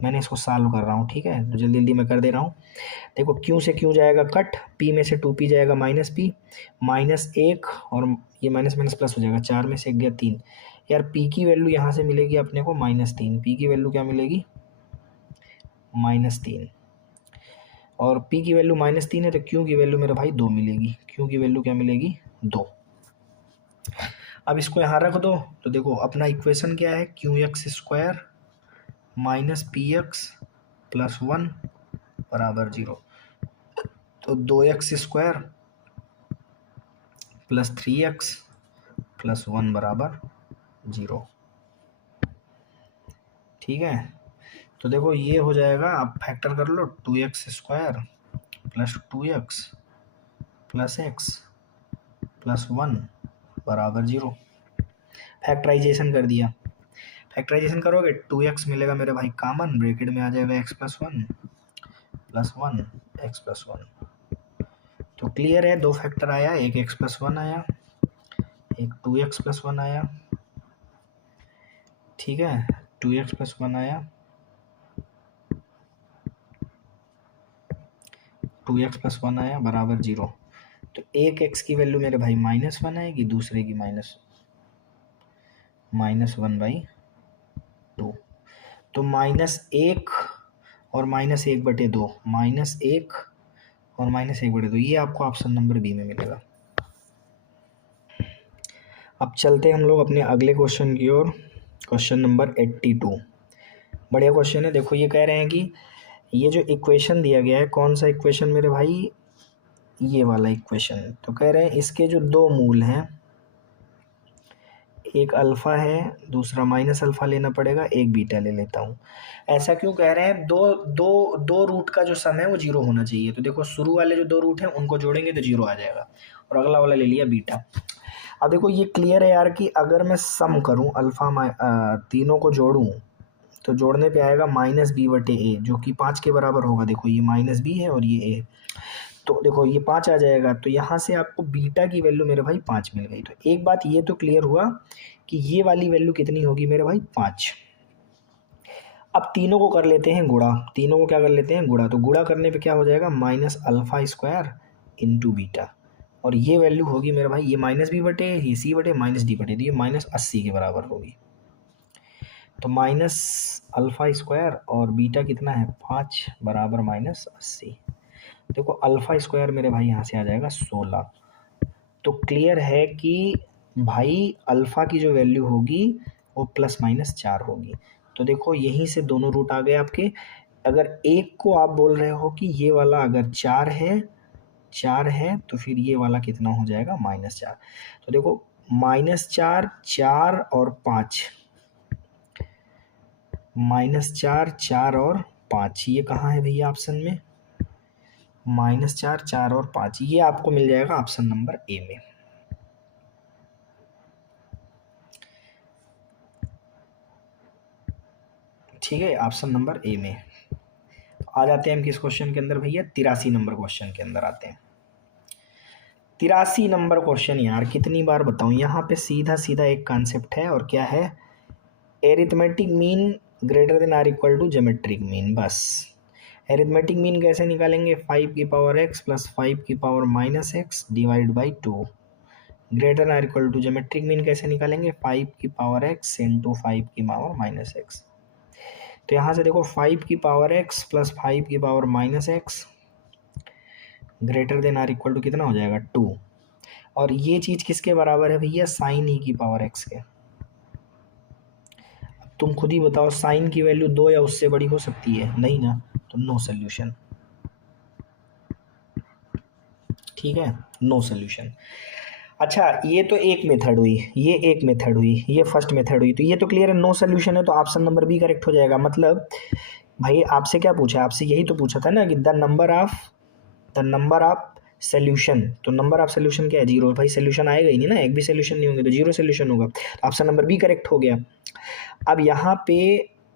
मैंने इसको सॉल्व कर रहा हूँ। ठीक है, तो जल्दी जल्दी मैं कर दे रहा हूँ। देखो क्यू से क्यू जाएगा कट, पी में से टू पी जाएगा माइनस पी, माइनस एक और ये माइनस माइनस प्लस हो जाएगा, चार में से एक गया तीन। यार पी की वैल्यू यहाँ से मिलेगी अपने को माइनस तीन, पी की वैल्यू क्या मिलेगी माइनस तीन और पी की वैल्यू माइनस तीन है तो क्यू की वैल्यू मेरे भाई दो मिलेगी, क्यू की वैल्यू क्या मिलेगी दो। अब इसको यहाँ रख दो तो देखो अपना इक्वेशन क्या है Q x square minus P x plus one बराबर जीरो। तो दो x square plus three x plus one बराबर जीरो। ठीक है, तो देखो ये हो जाएगा, आप फैक्टर कर लो, two x square plus two x plus x plus one बराबर जीरो। फैक्टराइजेशन कर दिया, फैक्टराइजेशन करोगे टू एक्स मिलेगा मेरे भाई कॉमन, ब्रैकेट में आ जाएगा x plus one x plus one. तो क्लियर है, दो फैक्टर आया, एक एक्स प्लस वन आया, एक टू एक्स प्लस वन आया। ठीक है, टू एक्स प्लस वन आया, टू एक्स प्लस वन आया बराबर जीरो। तो एक एक्स की वैल्यू मेरे भाई माइनस वन आएगी, दूसरे की माइनस वन बाई टू। तो माइनस एक और माइनस एक बटे दो, माइनस एक और माइनस एक बटे दो, ये आपको ऑप्शन नंबर बी में मिलेगा। अब चलते हम लोग अपने अगले क्वेश्चन की ओर, क्वेश्चन नंबर 82। बढ़िया क्वेश्चन है। देखो ये कह रहे हैं कि ये जो इक्वेशन दिया गया है, कौन सा इक्वेशन मेरे भाई, ये वाला इक्वेशन। तो कह रहे हैं इसके जो दो मूल हैं, एक अल्फ़ा है दूसरा माइनस अल्फ़ा लेना पड़ेगा, एक बीटा ले लेता हूँ। ऐसा क्यों कह रहे हैं, दो रूट का जो सम है वो जीरो होना चाहिए। तो देखो शुरू वाले जो दो रूट हैं उनको जोड़ेंगे तो जीरो आ जाएगा और अगला वाला ले लिया बीटा। अब देखो ये क्लियर है यार कि अगर मैं सम करूँ तीनों को जोड़ूँ तो जोड़ने पे आएगा -b/a जो कि 5 के बराबर होगा। देखो ये -b है और ये a, तो देखो ये 5 आ जाएगा। तो यहाँ से आपको बीटा की वैल्यू मेरे भाई 5 मिल गई। तो एक बात ये तो क्लियर हुआ कि ये वाली वैल्यू कितनी होगी मेरे भाई 5। अब तीनों को कर लेते हैं गुणा, तीनों को क्या कर लेते हैं गुणा। तो गुणा करने पे क्या हो जाएगा -α² इंटू बीटा, और ये वैल्यू होगी मेरे भाई ये -b/, ये c/-d/, तो ये -80 के बराबर होगी। तो -α² और बीटा कितना है 5 बराबर -80। देखो α² मेरे भाई यहाँ से आ जाएगा 16। तो क्लियर है कि भाई अल्फ़ा की जो वैल्यू होगी वो ±4 होगी। तो देखो यहीं से दोनों रूट आ गए आपके। अगर एक को आप बोल रहे हो कि ये वाला अगर 4 है तो फिर ये वाला कितना हो जाएगा -4। तो देखो -4, 4 और 5, -4, 4 और 5, ये कहाँ है भैया ऑप्शन में, -4, 4 और 5, ये आपको मिल जाएगा ऑप्शन नंबर ए में। ठीक है, ऑप्शन नंबर ए में। आ जाते हैं हम किस क्वेश्चन के अंदर भैया, 83 नंबर क्वेश्चन के अंदर आते हैं। 83 नंबर क्वेश्चन यार कितनी बार बताऊं, यहाँ पे सीधा सीधा एक कॉन्सेप्ट है और क्या है, arithmetic mean greater than or equal to geometric mean. बस एरिथमेटिक मीन कैसे निकालेंगे, 5 की पावर x प्लस 5 की power -x divide by 2, greater than or equal to geometric mean कैसे निकालेंगे, 5 की पावर x इंटू 5 की पावर -x। तो यहाँ से देखो 5 की पावर x प्लस 5 की power -x greater than or equal to कितना हो जाएगा 2, और ये चीज़ किसके बराबर है भैया, साइन ई की पावर x के। तुम खुद ही बताओ साइन की वैल्यू 2 या उससे बड़ी हो सकती है, नहीं ना, तो नो सोल्यूशन। ठीक है, नो सोल्यूशन। अच्छा ये तो एक मेथड हुई, ये एक मेथड हुई, ये फर्स्ट मेथड हुई, तो ये तो क्लियर है नो सोल्यूशन है, तो ऑप्शन नंबर बी करेक्ट हो जाएगा। मतलब भाई आपसे क्या पूछा, आपसे यही तो पूछा था ना कि द नंबर ऑफ सोल्यूशन, तो नंबर ऑफ सोल्यूशन क्या है 0, भाई सोल्यूशन आएगा ही नहीं ना, एक भी सोल्यूशन नहीं होंगे तो 0 सोल्यूशन होगा। तो ऑप्शन नंबर बी करेक्ट हो गया। अब यहाँ पे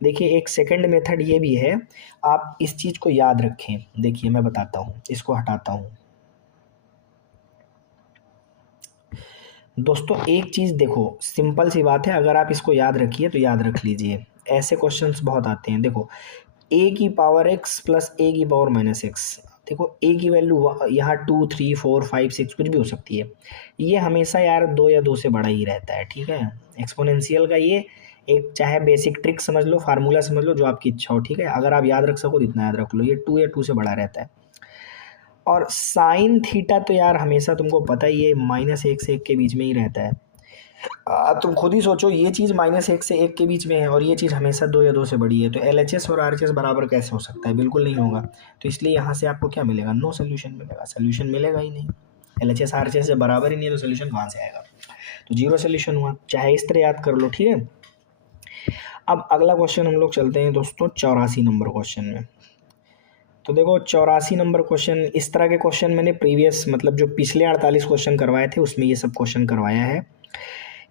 देखिए एक सेकंड मेथड ये भी है, आप इस चीज़ को याद रखें। देखिए मैं बताता हूँ, इसको हटाता हूँ दोस्तों। एक चीज़ देखो, सिंपल सी बात है, अगर आप इसको याद रखिए तो याद रख लीजिए, ऐसे क्वेश्चंस बहुत आते हैं। देखो a की पावर x प्लस a की पावर -x, देखो a की वैल्यू यहाँ 2, 3, 4, 5, 6 कुछ भी हो सकती है, ये हमेशा यार 2 या 2 से बड़ा ही रहता है। ठीक है, एक्सपोनेंशियल का ये एक चाहे बेसिक ट्रिक समझ लो, फार्मूला समझ लो, जो आपकी इच्छा हो। ठीक है, अगर आप याद रख सको तो इतना याद रख लो, ये 2 या 2 से बड़ा रहता है। और साइन थीटा तो यार हमेशा तुमको पता ही है -1 से 1 के बीच में ही रहता है। तुम खुद ही सोचो, ये चीज़ -1 से 1 के बीच में है और ये चीज़ हमेशा 2 या 2 से बड़ी है, तो LHS और RHS बराबर कैसे हो सकता है, बिल्कुल नहीं होगा। तो इसलिए यहाँ से आपको क्या मिलेगा, नो सोल्यूशन मिलेगा, सोल्यूशन मिलेगा ही नहीं। LHS RHS जब बराबर ही नहीं है तो सोल्यूशन कहाँ से आएगा, तो 0 सोल्यूशन हुआ, चाहे इस तरह याद कर लो। ठीक है, अब अगला क्वेश्चन हम लोग चलते हैं दोस्तों 84 नंबर क्वेश्चन में। तो देखो 84 नंबर क्वेश्चन, इस तरह के क्वेश्चन मैंने प्रीवियस मतलब जो पिछले 48 क्वेश्चन करवाए थे उसमें ये सब क्वेश्चन करवाया है।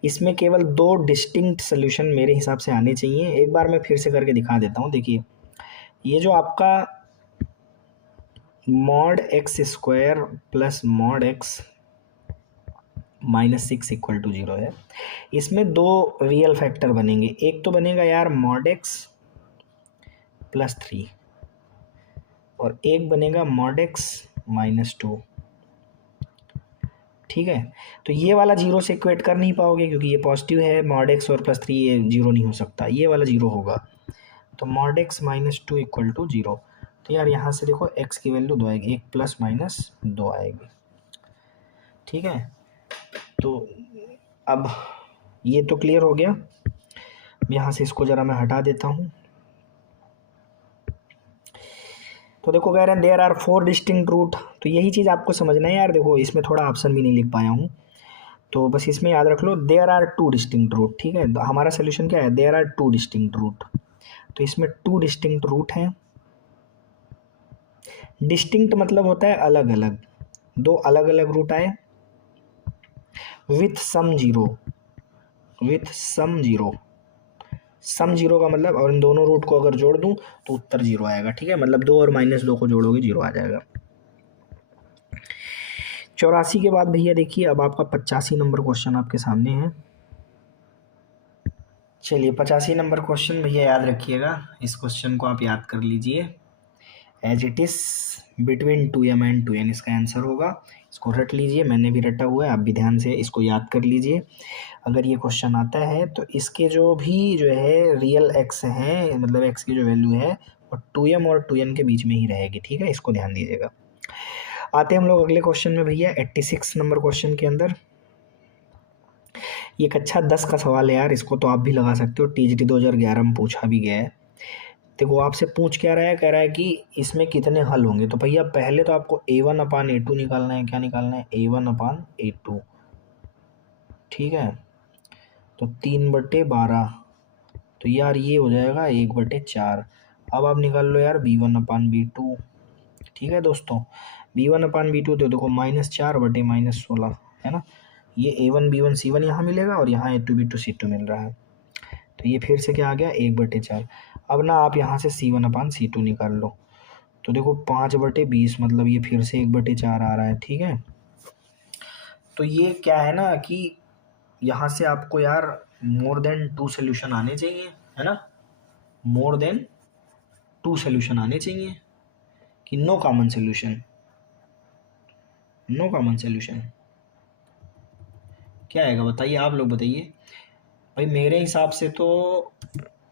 इसमें केवल 2 डिस्टिंक्ट सोल्यूशन मेरे हिसाब से आने चाहिए। एक बार मैं फिर से करके दिखा देता हूँ। देखिए ये जो आपका mod x² plus mod x -6 equal to 0 है, इसमें 2 रियल फैक्टर बनेंगे। एक तो बनेगा यार मॉड x प्लस 3 और एक बनेगा मॉड x -2। ठीक है, तो ये वाला 0 से इक्वेट कर नहीं पाओगे क्योंकि ये पॉजिटिव है, मॉड x और +3 ये 0 नहीं हो सकता, ये वाला 0 होगा। तो मॉड x -2 इक्वल टू 0, तो यार यहाँ से देखो x की वैल्यू 2 आएगी, 1 + -2 आएगी। ठीक है, तो अब ये तो क्लियर हो गया। यहाँ से इसको ज़रा मैं हटा देता हूँ। तो देखो कह रहे हैं देयर आर 4 डिस्टिंक्ट रूट, तो यही चीज़ आपको समझना है यार। देखो इसमें थोड़ा ऑप्शन भी नहीं लिख पाया हूँ, तो बस इसमें याद रख लो देयर आर 2 डिस्टिंक्ट रूट। ठीक है, तो हमारा सोल्यूशन क्या है, देयर आर 2 डिस्टिंक्ट रूट, तो इसमें 2 डिस्टिंक्ट रूट हैं। डिस्टिंक्ट मतलब होता है अलग अलग, 2 अलग अलग रूट आए, with sum zero, with sum zero, sum zero का मतलब, और इन दोनों रूट को अगर जोड़ दूं तो उत्तर जीरो आएगा। ठीक है, मतलब 2 और -2 को जोड़ोगे जीरो आ जाएगा। 84 के बाद भैया देखिए अब आपका 85 नंबर क्वेश्चन आपके सामने है। चलिए 85 नंबर क्वेश्चन भैया याद रखिएगा, इस क्वेश्चन को आप याद कर लीजिए। As it is between 2m and 2n इसका आंसर होगा। इसको रट लीजिए, मैंने भी रटा हुआ है, आप भी ध्यान से इसको याद कर लीजिए। अगर ये क्वेश्चन आता है तो इसके जो भी जो है रियल एक्स हैं, मतलब एक्स की जो वैल्यू है वो 2m और 2n के बीच में ही रहेगी। ठीक है, इसको ध्यान दीजिएगा। आते हैं हम लोग अगले क्वेश्चन में भैया, 86 नंबर क्वेश्चन के अंदर। ये कक्षा 10 का सवाल है यार, इसको तो आप भी लगा सकते हो, टीजीटी 2011 में पूछा भी गया है। देखो आपसे पूछ क्या रहा है, कह रहा है कि इसमें कितने हल होंगे। तो भैया पहले तो आपको a1/a2 निकालना है। क्या निकालना है? a1/a2। ठीक है, तो 3/12, तो यार ये हो जाएगा 1/4। अब आप निकाल लो यार b1/b2। ठीक है दोस्तों, b1/b2 तो देखो -4/-16 है ना। ये a1 b1 c1 यहाँ मिलेगा और यहाँ a2 b2 c2 मिल रहा है, तो ये फिर से क्या आ गया 1/4। अब ना आप यहाँ से c1/c2 निकाल लो, तो देखो 5/20, मतलब ये फिर से 1/4 आ रहा है। ठीक है, तो ये क्या है ना कि यहाँ से आपको यार मोर देन 2 सोल्यूशन आने चाहिए, है ना। मोर देन 2 सोल्यूशन आने चाहिए कि no common solution, no common solution क्या आएगा बताइए, आप लोग बताइए। भाई मेरे हिसाब से तो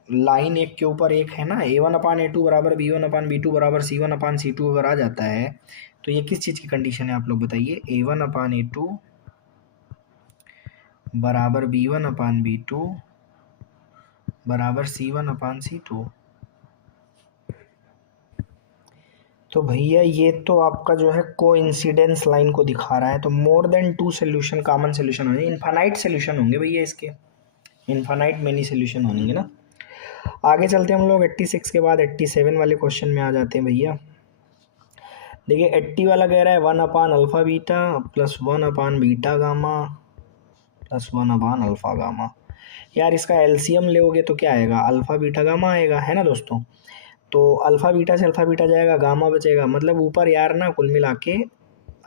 लाइन एक के ऊपर एक है ना, a1/a2 बराबर b1/b2 बराबर c1/c2 अगर आ जाता है तो ये किस चीज़ की कंडीशन है आप लोग बताइए। a1/a2 बराबर b1/b2 बराबर c1/c2। तो भैया ये तो आपका जो है कोइंसिडेंस लाइन को दिखा रहा है, तो more than 2 solution common solution होंगे, इनफाइनाइट सोल्यूशन होंगे भैया इसके, इनफाइनाइट मेनी सोल्यूशन होंगे ना। आगे चलते हैं हम लोग 86 के बाद 87 वाले क्वेश्चन में आ जाते हैं भैया। देखिए 80 वाला कह रहा है 1/α-β प्लस 1/β-गामा प्लस 1/α-गामा। यार इसका एलसीएम लोगे तो क्या आएगा, अल्फा-बीटा-गामा आएगा, है ना दोस्तों। तो अल्फा-बीटा से अल्फा-बीटा जाएगा, गामा बचेगा, मतलब ऊपर यार ना कुल मिला के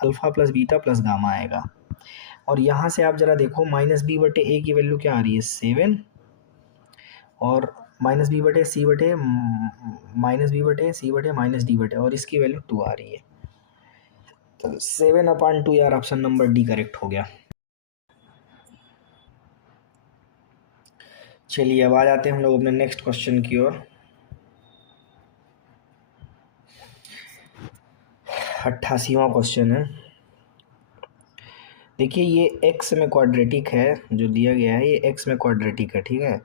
alpha plus beta plus gamma आएगा। और यहाँ से आप ज़रा देखो -b/a की वैल्यू क्या आ रही है 7, और -b/c/-b/c/-d/, और इसकी वैल्यू 2 आ रही है, तो 7/2 यार ऑप्शन नंबर डी करेक्ट हो गया। चलिए अब आ जाते हैं हम लोग अपने नेक्स्ट क्वेश्चन की ओर। 88वां क्वेश्चन है। देखिए ये x में क्वाड्रेटिक है, जो दिया गया है ये x में क्वाड्रेटिक है। ठीक है,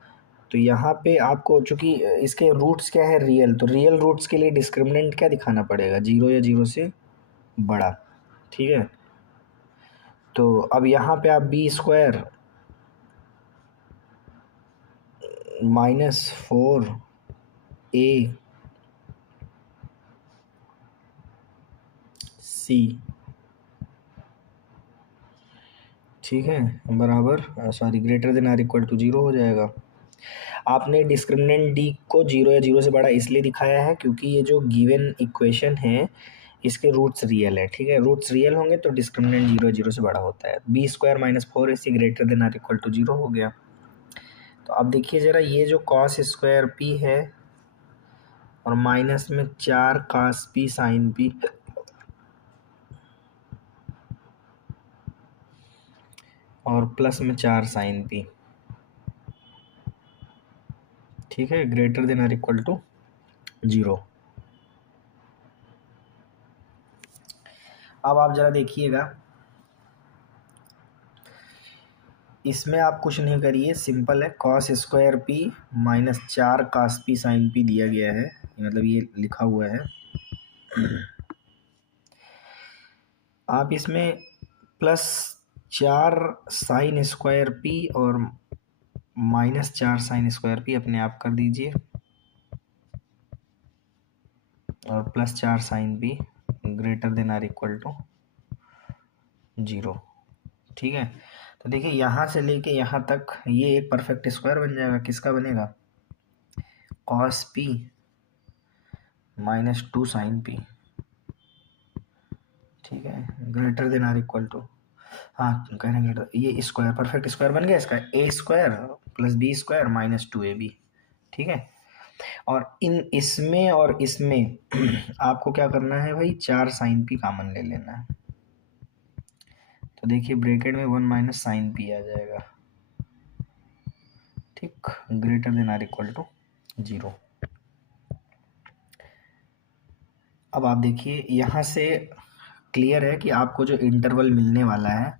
तो यहाँ पे आपको चूंकि इसके रूट्स क्या है रियल, तो रियल रूट्स के लिए डिस्क्रिमिनेंट क्या दिखाना पड़ेगा, 0 या 0 से बड़ा। ठीक है, तो अब यहाँ पे आप b² -4ac ठीक है बराबर sorry greater than or equal to 0 हो जाएगा। आपने डिस्क्रिमिनेंट डी को 0 या 0 से बड़ा इसलिए दिखाया है क्योंकि ये जो गिवन इक्वेशन है इसके रूट्स रियल है। ठीक है, रूट्स रियल होंगे तो डिस्क्रिमिनेंट 0 से बड़ा होता है। b² -4ac greater than or equal to 0 हो गया। तो अब देखिए ज़रा ये जो cos² p है और माइनस में 4 cos p sin p और प्लस में 4 sin p, ठीक है, greater than or equal to 0। अब आप ज़रा देखिएगा, इसमें आप कुछ नहीं करिए, सिंपल है, cos² p -4 cos p sin p दिया गया है, मतलब ये लिखा हुआ है। आप इसमें +4 sin² p और -4 sin² p अपने आप कर दीजिए, और +4 sin p greater than or equal to 0। ठीक है, तो देखिए यहाँ से लेके यहाँ तक ये एक परफेक्ट स्क्वायर बन जाएगा। किसका बनेगा? Cos p minus 2 sine p, ठीक है, greater than or equal to, हाँ करेंगे तो ये स्क्वायर परफेक्ट स्क्वायर बन गया इसका, a square plus b square minus 2ab, ठीक है। और इसमें और इसमें आपको क्या करना है भाई, 4 साइन पी कॉमन ले लेना है। तो देखिए ब्रैकेट में 1 माइनस साइन पी आ जाएगा, ठीक, greater than or equal to 0। अब आप देखिए यहाँ से क्लियर है कि आपको जो इंटरवल मिलने वाला है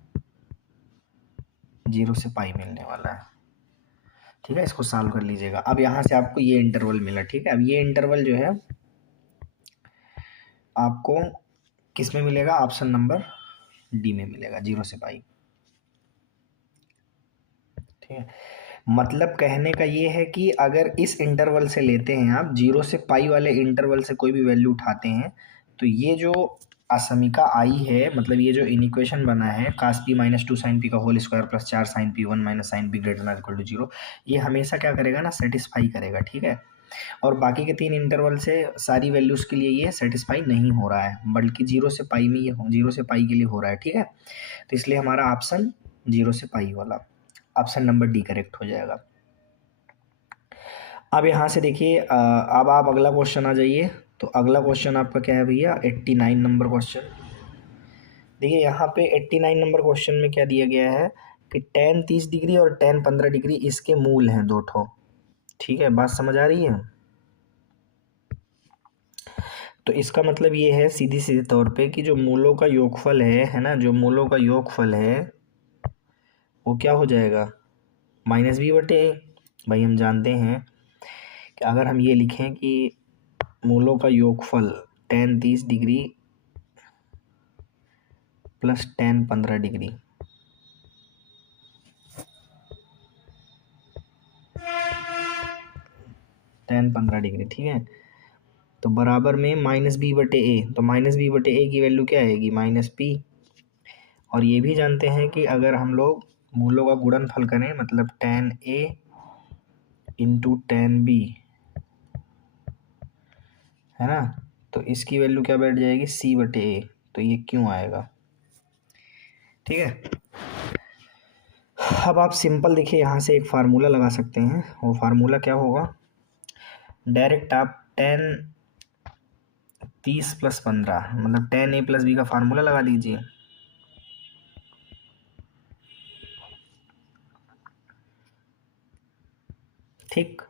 0 से पाई मिलने वाला है, ठीक है। इसको सॉल्व कर लीजिएगा। अब यहाँ से आपको ये इंटरवल मिला, ठीक है। अब ये इंटरवल जो है आपको किस में मिलेगा? ऑप्शन नंबर डी में मिलेगा, 0 से पाई, ठीक है। मतलब कहने का ये है कि अगर इस इंटरवल से लेते हैं आप, 0 से पाई वाले इंटरवल से कोई भी वैल्यू उठाते हैं, तो ये जो असमीका आई है, मतलब ये जो इनिक्वेशन बना है cos p minus 2 sine p का whole square plus 4 sine p 1 minus sine p greater than equal to 0, ये हमेशा क्या करेगा ना, सेटिस्फाई करेगा, ठीक है। और बाकी के 3 इंटरवल से सारी वैल्यूज़ के लिए ये सेटिस्फाई नहीं हो रहा है, बल्कि 0 से पाई में ये 0 से पाई के लिए हो रहा है, ठीक है। तो इसलिए हमारा ऑप्शन 0 से पाई वाला ऑप्शन नंबर डी करेक्ट हो जाएगा। अब यहाँ से देखिए अब आप अगला क्वेश्चन आ जाइए। तो अगला क्वेश्चन आपका क्या है भैया? 89 नंबर क्वेश्चन। देखिए यहाँ पे 89 नंबर क्वेश्चन में क्या दिया गया है कि tan 30 डिग्री और tan 15 डिग्री इसके मूल हैं 2 ठो, ठीक है। बात समझ आ रही है? तो इसका मतलब ये है सीधी सीधे तौर पे कि जो मूलों का योगफल है ना, जो मूलों का योगफल है वो क्या हो जाएगा? माइनस बी बटे ए। भाई हम जानते हैं कि अगर हम ये लिखें कि मूलों का योगफल tan 30 degree plus tan 15 degree, tan 15 degree, ठीक है, तो बराबर में माइनस बी बटे ए। तो माइनस बी बटे ए की वैल्यू क्या आएगी? Minus P. और ये भी जानते हैं कि अगर हम लोग मूलों का गुणनफल करें, मतलब tan a into tan B, है ना, तो इसकी वैल्यू क्या बैठ जाएगी? सी बटे ए। तो ये क्यों आएगा, ठीक है। अब आप सिंपल देखिए यहाँ से एक फार्मूला लगा सकते हैं। वो फार्मूला क्या होगा? डायरेक्ट आप tan 30 प्लस 15 मतलब tan ए प्लस बी का फार्मूला लगा दीजिए। ठीक,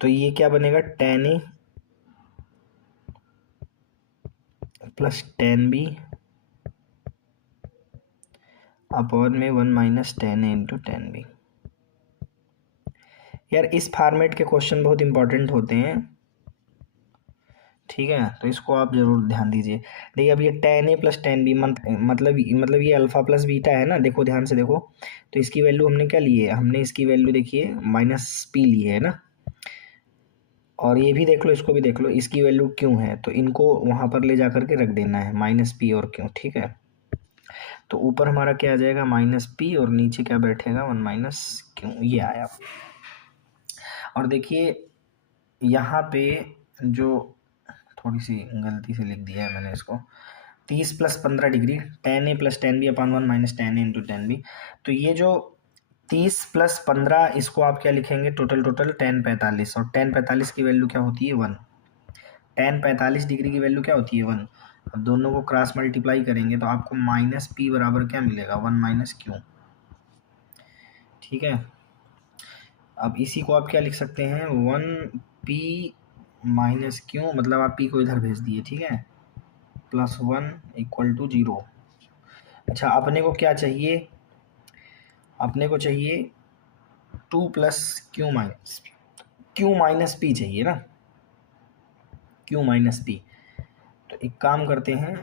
तो ये क्या बनेगा? tan a plus tan b upon में 1 minus tan a into tan B. यार इस फॉर्मेट के क्वेश्चन बहुत इंपॉर्टेंट होते हैं, ठीक है, तो इसको आप जरूर ध्यान दीजिए। देखिए अब ये tan a plus tan B मतलब ये अल्फा प्लस बीटा है ना, देखो ध्यान से देखो। तो इसकी वैल्यू हमने क्या ली है? हमने इसकी वैल्यू देखिए माइनस पी ली है ना, और ये भी देख लो, इसको भी देख लो, इसकी वैल्यू क्यों है, तो इनको वहाँ पर ले जा करके रख देना है माइनस पी और क्यों, ठीक है। तो ऊपर हमारा क्या आ जाएगा? माइनस पी, और नीचे क्या बैठेगा? 1 माइनस क्यों, ये आया। और देखिए यहाँ पे जो थोड़ी सी गलती से लिख दिया है मैंने इसको, 30 plus 15 degree tan a plus tan b upon 1 minus tan a into tan b. तो ये जो 30 प्लस 15, इसको आप क्या लिखेंगे? टोटल tan 45, और tan 45 की वैल्यू क्या होती है? 1। tan 45 डिग्री की वैल्यू क्या होती है? 1। अब दोनों को क्रॉस मल्टीप्लाई करेंगे तो आपको माइनस पी बराबर क्या मिलेगा? 1 माइनस क्यू, ठीक है। अब इसी को आप क्या लिख सकते हैं? 1 पी माइनस क्यू, मतलब आप पी को इधर भेज दिए, ठीक है, प्लस 1 इक्वल टू 0। अच्छा अपने को क्या चाहिए? अपने को चाहिए 2 प्लस क्यू माइनस पी चाहिए ना, क्यू माइनस पी। तो एक काम करते हैं,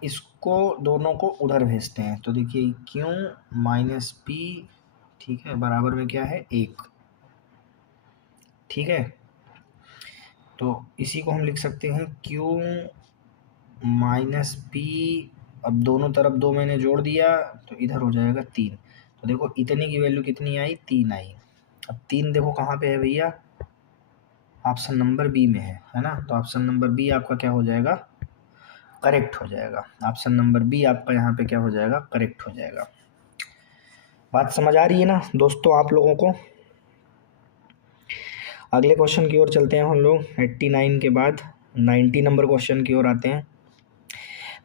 इसको दोनों को उधर भेजते हैं। तो देखिए क्यू माइनस पी, ठीक है, बराबर में क्या है? 1, ठीक है। तो इसी को हम लिख सकते हैं क्यू माइनस पी। अब दोनों तरफ 2 मैंने जोड़ दिया तो इधर हो जाएगा 3। तो देखो इतने की वैल्यू कितनी आई, 3 आई। अब 3 देखो कहाँ पे है भैया, ऑप्शन नंबर बी में है ना। तो ऑप्शन नंबर बी आपका क्या हो जाएगा, करेक्ट हो जाएगा। ऑप्शन नंबर बी आपका यहाँ पे क्या हो जाएगा, करेक्ट हो जाएगा। बात समझ आ रही है ना दोस्तों आप लोगों को। अगले क्वेश्चन की ओर चलते हैं हम लोग। 89 के बाद 90 नंबर क्वेश्चन की ओर आते हैं।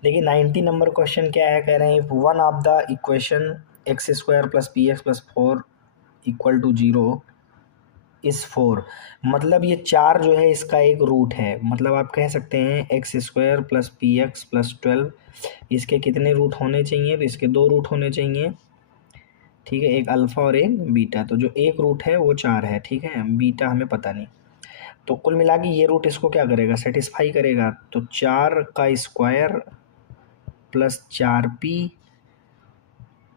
देखिए 90 नंबर क्वेश्चन क्या है, कह रहे हैं one of the equation x square plus p x plus 4 equal to 0 इस 4। मतलब ये 4 जो है इसका एक रूट है। मतलब आप कह सकते हैं x square plus p x plus 12, इसके कितने रूट होने चाहिए, तो इसके 2 रूट होने चाहिए। ठीक है, एक अल्फ़ा और एक बीटा। तो जो एक रूट है वो 4 है, ठीक है, बीटा हमें पता नहीं। तो कुल मिला के ये रूट इसको क्या करेगा, सेटिस्फाई करेगा। तो 4 का स्क्वायर प्लस 4p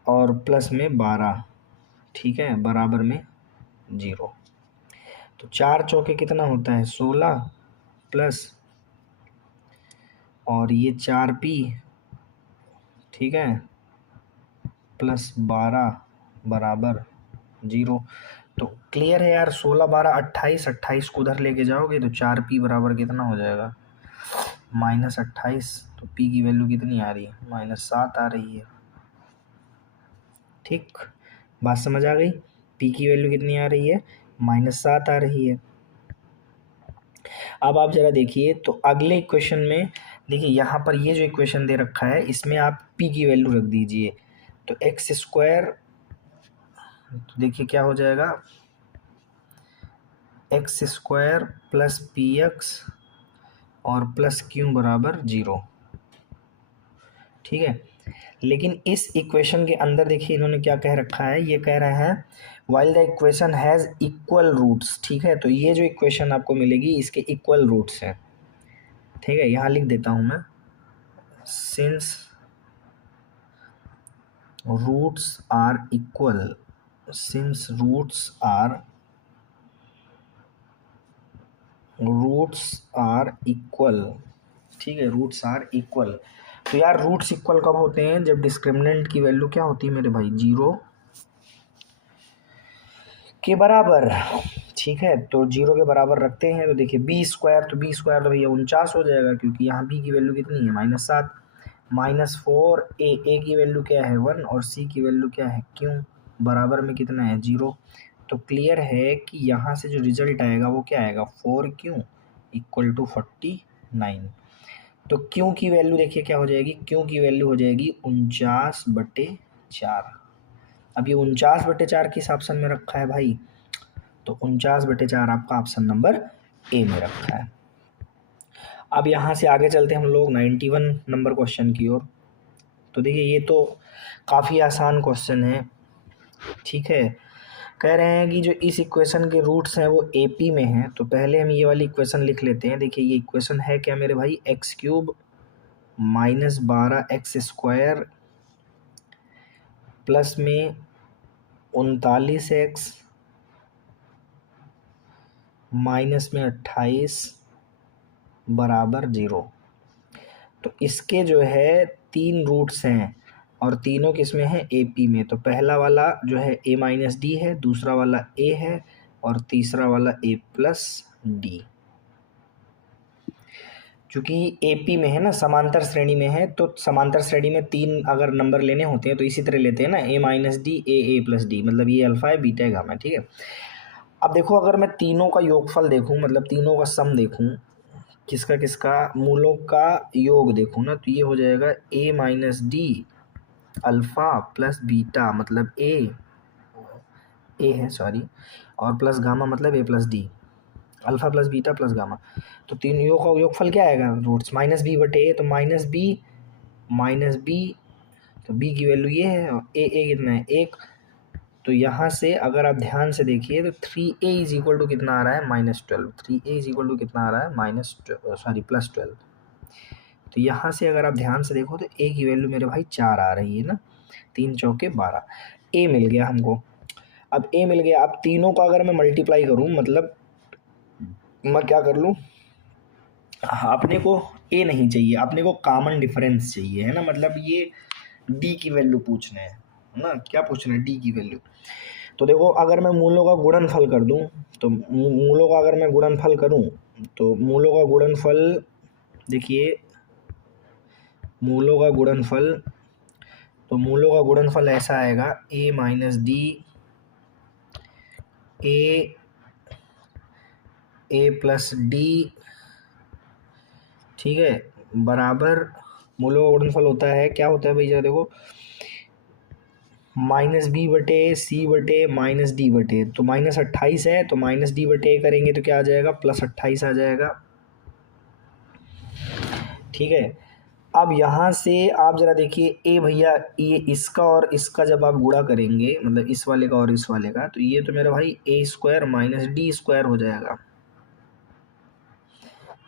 और प्लस में 12, ठीक है, बराबर में 0। तो 4 चौके कितना होता है, 16 प्लस और ये 4p, ठीक है, प्लस 12 बराबर 0। तो क्लियर है यार, 16 12 28, 28 को उधर लेके जाओगे तो 4p बराबर कितना हो जाएगा, -28। तो p की वैल्यू कितनी आ रही है, -7 आ रही है। ठीक, बात समझ आ गई। p की वैल्यू कितनी आ रही है, -7 आ रही है। अब आप जरा देखिए तो अगले इक्वेशन में, देखिए यहाँ पर ये जो इक्वेशन दे रखा है इसमें आप p की वैल्यू रख दीजिए। तो एक्स स्क्वायर, तो देखिए क्या हो जाएगा, x square plus p x और प्लस क्यू बराबर 0, ठीक है। लेकिन इस इक्वेशन के अंदर देखिए इन्होंने क्या कह रखा है, ये कह रहे हैं while the equation has equal roots, ठीक है। तो ये जो इक्वेशन आपको मिलेगी इसके इक्वल रूट्स हैं, ठीक है। यहाँ लिख देता हूँ मैं, since roots are equal, since roots are equal, ठीक है, रूट्स आर इक्वल। तो यार रूट्स इक्वल कब होते हैं, जब डिस्क्रिमिनेंट की वैल्यू क्या होती है मेरे भाई, 0 के बराबर, ठीक है। तो 0 के बराबर रखते हैं। तो देखिए बी स्क्वायर, तो बी स्क्वायर तो भैया 49 हो जाएगा, क्योंकि यहाँ बी की वैल्यू कितनी है, -7, -4 ए की वैल्यू क्या है 1 और सी की वैल्यू क्या है क्यों, बराबर में कितना है 0। तो क्लियर है कि यहाँ से जो रिजल्ट आएगा वो क्या आएगा, 4 क्यों इक्वल टू 49। तो क्यों की वैल्यू देखिए क्या हो जाएगी, क्यों की वैल्यू हो जाएगी 49/4। अब ये 49/4 किस ऑप्शन में रखा है भाई, तो 49/4 आपका ऑप्शन नंबर ए में रखा है। अब यहाँ से आगे चलते हैं हम लोग 91 नंबर क्वेश्चन की ओर। तो देखिए ये तो काफ़ी आसान क्वेश्चन है, ठीक है। कह रहे हैं कि जो इस इक्वेशन के रूट्स हैं वो AP में हैं। तो पहले हम ये वाली इक्वेशन लिख लेते हैं। देखिए ये इक्वेशन है क्या मेरे भाई, x³ -12x² प्लस में 39x माइनस में 28 बराबर 0। तो इसके जो है 3 रूट्स हैं और तीनों किसमें हैं, AP में। तो पहला वाला जो है a-d है, दूसरा वाला a है और तीसरा वाला a+d। चूँकि AP में है ना, समांतर श्रेणी में है, तो समांतर श्रेणी में 3 अगर नंबर लेने होते हैं तो इसी तरह लेते हैं ना, a-d a+d, मतलब ये अल्फ़ा है बीटा है गामा है, ठीक है। अब देखो अगर मैं तीनों का योगफल देखूं, मतलब तीनों का सम देखूं, किसका किसका मूलों का योग देखूं ना, तो ये हो जाएगा a-d अल्फ़ा प्लस बीटा, मतलब ए है सॉरी, और प्लस गामा मतलब a+d, alpha plus beta plus gamma. तो तीन योग का योगफल क्या आएगा, रूट्स -b/a। तो -b, तो b की वैल्यू ये है और a कितना है 1। तो यहाँ से अगर आप ध्यान से देखिए तो 3a इज इक्वल टू कितना आ रहा है, -12। 3a इज इक्वल टू कितना आ रहा है, +12। तो यहाँ से अगर आप ध्यान से देखो तो a की वैल्यू मेरे भाई 4 आ रही है ना, 3 चौके 12, a मिल गया हमको। अब a मिल गया, अब तीनों का अगर मैं मल्टीप्लाई करूँ, मतलब मैं क्या कर लूँ, अपने को a नहीं चाहिए, अपने को कॉमन डिफरेंस चाहिए है ना, मतलब ये d की वैल्यू पूछ रहे हैं, ना, क्या पूछ रहे हैं, डी की वैल्यू। तो देखो अगर मैं मूलों का गुणनफल कर दूं, तो मूलों का अगर मैं गुणनफल करूं, तो मूलों का गुणनफल देखिए, मूलों का गुणनफल, तो मूलों का गुणनफल ऐसा आएगा a minus d A plus D, ठीक है, बराबर मूलों का गुणनफल होता है, क्या होता है भैया देखो, माइनस बी बटे सी बटे माइनस डी बटे, तो माइनस 28 है, तो माइनस डी बटे ए करेंगे तो क्या आ जाएगा, प्लस 28 आ जाएगा। ठीक है, अब यहाँ से आप ज़रा देखिए, ए भैया ये इसका और इसका जब आप गुणा करेंगे, मतलब इस वाले का और इस वाले का, तो ये तो मेरा भाई ए स्क्वायर माइनस डी स्क्वायर हो जाएगा।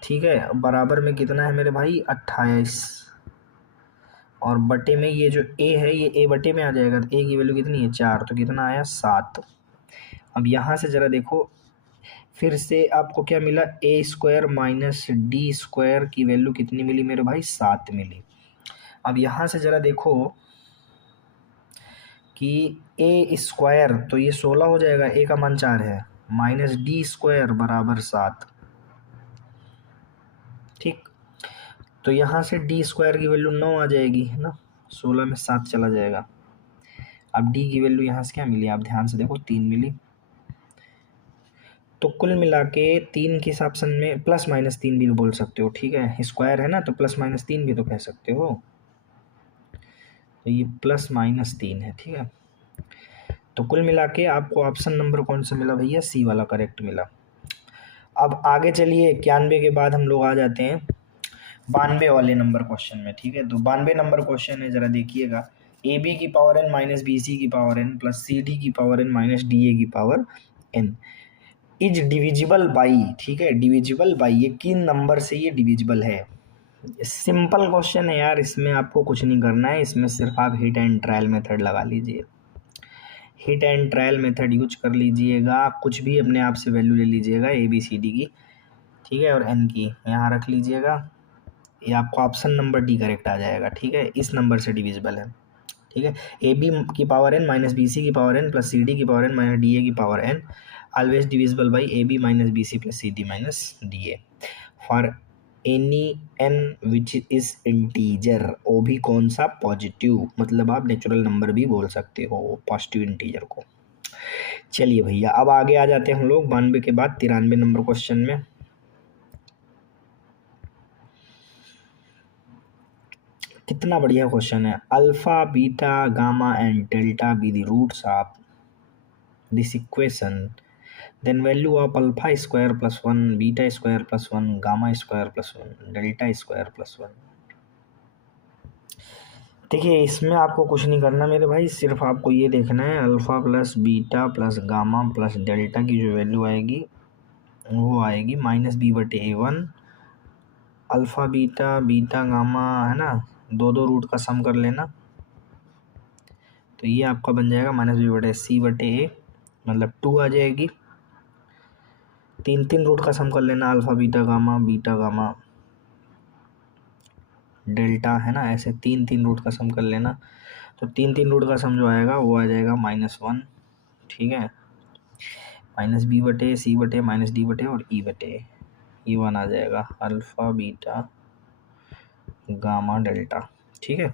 ठीक है, बराबर में कितना है मेरे भाई, 28, और बटे में ये जो ए है ये ए बटे में आ जाएगा, तो ए की वैल्यू कितनी है, 4, तो कितना आया, 7। अब यहाँ से ज़रा देखो, फिर से आपको क्या मिला, ए स्क्वायर माइनस डी स्क्वायर की वैल्यू कितनी मिली मेरे भाई, 7 मिली। अब यहाँ से ज़रा देखो कि ए स्क्वायर, तो ये 16 हो जाएगा, ए का मान 4 है, माइनस डी स्क्वायर बराबर 7। ठीक, तो यहाँ से डी स्क्वायर की वैल्यू 9 आ जाएगी, है ना, 16 में 7 चला जाएगा। अब डी की वैल्यू यहाँ से क्या मिली, आप ध्यान से देखो, 3 मिली। तो कुल मिला के 3 के हिसाब से में प्लस माइनस 3 भी बोल सकते हो, ठीक है, स्क्वायर है ना, तो प्लस माइनस 3 भी तो कह सकते हो, तो ये प्लस माइनस 3 है। ठीक है, तो कुल मिला के आपको ऑप्शन नंबर कौन सा मिला भैया, सी वाला करेक्ट मिला। अब आगे चलिए, 91 के बाद हम लोग आ जाते हैं 92 वाले नंबर क्वेश्चन में। ठीक है, तो 92 नंबर क्वेश्चन है, ज़रा देखिएगा, ए बी की power n minus b c की power n plus c d की power n minus d a की power n is divisible by, ठीक है, डिविजिबल बाई, ये किन नंबर से ये डिविजिबल है। सिंपल क्वेश्चन है यार, इसमें आपको कुछ नहीं करना है, इसमें सिर्फ आप हिट एंड ट्रायल मेथड लगा लीजिए, hit and trial method use कर लीजिएगा, कुछ भी अपने आप से वैल्यू ले लीजिएगा ए बी सी डी की, ठीक है, और एन की यहाँ रख लीजिएगा, ये आपको ऑप्शन नंबर डी करेक्ट आ जाएगा। ठीक है, इस नंबर से डिविजिबल है। ठीक है, ए बी की power n minus b c की power n plus c d की power n minus d a की power n always divisible by a b minus b c plus c d minus d a for any n which is integer, वो भी कौन सा, पॉजिटिव, मतलब आप नेचुरल नंबर भी बोल सकते हो पॉजिटिव इंटीजर को। चलिए भैया, अब आगे आ जाते हैं हम लोग 92 के बाद 93 नंबर क्वेश्चन में। कितना बढ़िया क्वेश्चन है, alpha beta gamma and delta be the roots of this equation, then value of alpha square plus 1 beta square plus 1 gamma square plus 1 delta square plus 1। देखिए इसमें आपको कुछ नहीं करना मेरे भाई, सिर्फ आपको ये देखना है alpha plus beta plus gamma plus delta की जो वैल्यू आएगी वो आएगी माइनस बी बटे a one, alpha beta beta gamma, है ना, दो दो रूट का सम कर लेना, तो ये आपका बन जाएगा माइनस बी बटे सी बटे ए, मतलब 2 आ जाएगी। तीन तीन रूट का सम कर लेना, अल्फ़ा बीटा गामा डेल्टा, है ना, ऐसे तीन तीन रूट का सम कर लेना, तो तीन तीन रूट का सम जो आएगा वो आ जाएगा -1। ठीक है, माइनस बी बटे सी बटे माइनस डी बटे और ई बटे, ये 1 आ जाएगा, अल्फ़ा बीटा गामा डेल्टा। ठीक है,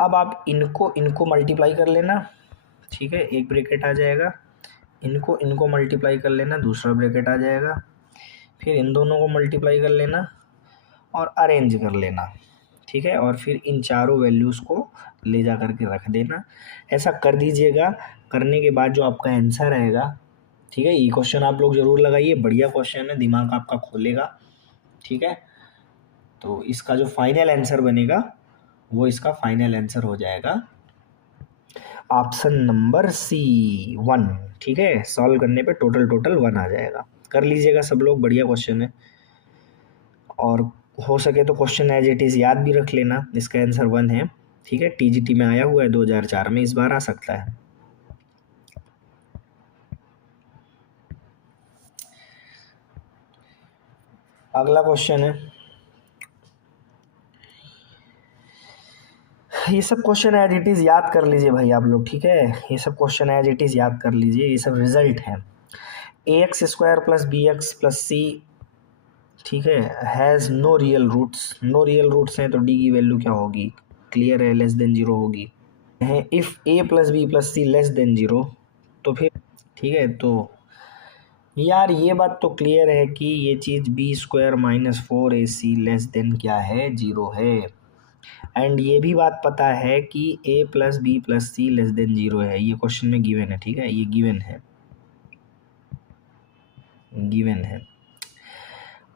अब आप इनको मल्टीप्लाई कर लेना, ठीक है, एक ब्रैकेट आ जाएगा, इनको मल्टीप्लाई कर लेना, दूसरा ब्रैकेट आ जाएगा, फिर इन दोनों को मल्टीप्लाई कर लेना और अरेंज कर लेना। ठीक है, और फिर इन चारों वैल्यूज़ को ले जा करके रख देना, ऐसा कर दीजिएगा। करने के बाद जो आपका आंसर आएगा, ठीक है, ये क्वेश्चन आप लोग ज़रूर लगाइए, बढ़िया क्वेश्चन है, दिमाग आपका खोलेगा। ठीक है, तो इसका जो फाइनल आंसर बनेगा वो इसका फाइनल आंसर हो जाएगा ऑप्शन नंबर सी 1। ठीक है, सॉल्व करने पे टोटल 1 आ जाएगा, कर लीजिएगा सब लोग, बढ़िया क्वेश्चन है, और हो सके तो क्वेश्चन एज इट इज़ याद भी रख लेना, इसका आंसर 1 है। ठीक है, टीजीटी में आया हुआ है 2004 में, इस बार आ सकता है। अगला क्वेश्चन है ये सब क्वेश्चन एज इट इज़ याद कर लीजिए भाई आप लोग, ठीक है। ये सब क्वेश्चन एज इट इज़ याद कर लीजिए, ये सब रिजल्ट है। A x square plus b x plus c, ठीक है, has no real roots. No real roots हैं तो डी की वैल्यू क्या होगी, क्लियर है, लेस देन जीरो होगी। If a plus B plus c less than zero, तो फिर ठीक है, तो यार ये बात तो क्लियर है कि ये चीज़ बी स्क्वायर माइनस फोर ए सी लेस देन क्या है, जीरो है। एंड ये भी बात पता है कि ए plus B plus c less than zero है, ये क्वेश्चन में गिवन है, ठीक है, ये गिवन है, गिवन है।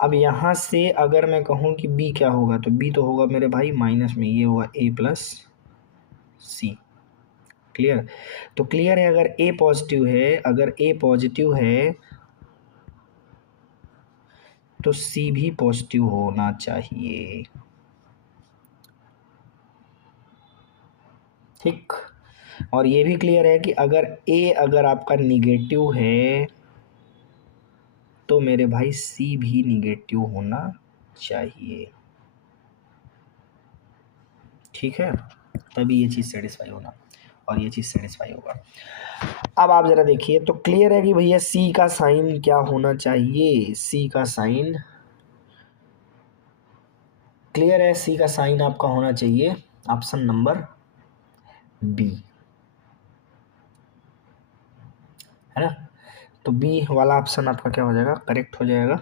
अब यहाँ से अगर मैं कहूँ कि बी क्या होगा, तो बी तो होगा मेरे भाई माइनस में, ये होगा ए प्लस सी, क्लियर। तो क्लियर है, अगर ए पॉजिटिव है, अगर ए पॉजिटिव है तो सी भी पॉजिटिव होना चाहिए, ठीक। और ये भी क्लियर है कि अगर ए अगर आपका निगेटिव है तो मेरे भाई सी भी निगेटिव होना चाहिए, ठीक है, तभी ये चीज़ सेटिस्फाई होना और ये चीज़ सेटिस्फाई होगा। अब आप ज़रा देखिए, तो क्लियर है कि भैया सी का साइन क्या होना चाहिए, सी का साइन क्लियर है, सी का साइन आपका होना चाहिए ऑप्शन नंबर बी, है ना। तो बी वाला ऑप्शन आपका क्या हो जाएगा, करेक्ट हो जाएगा।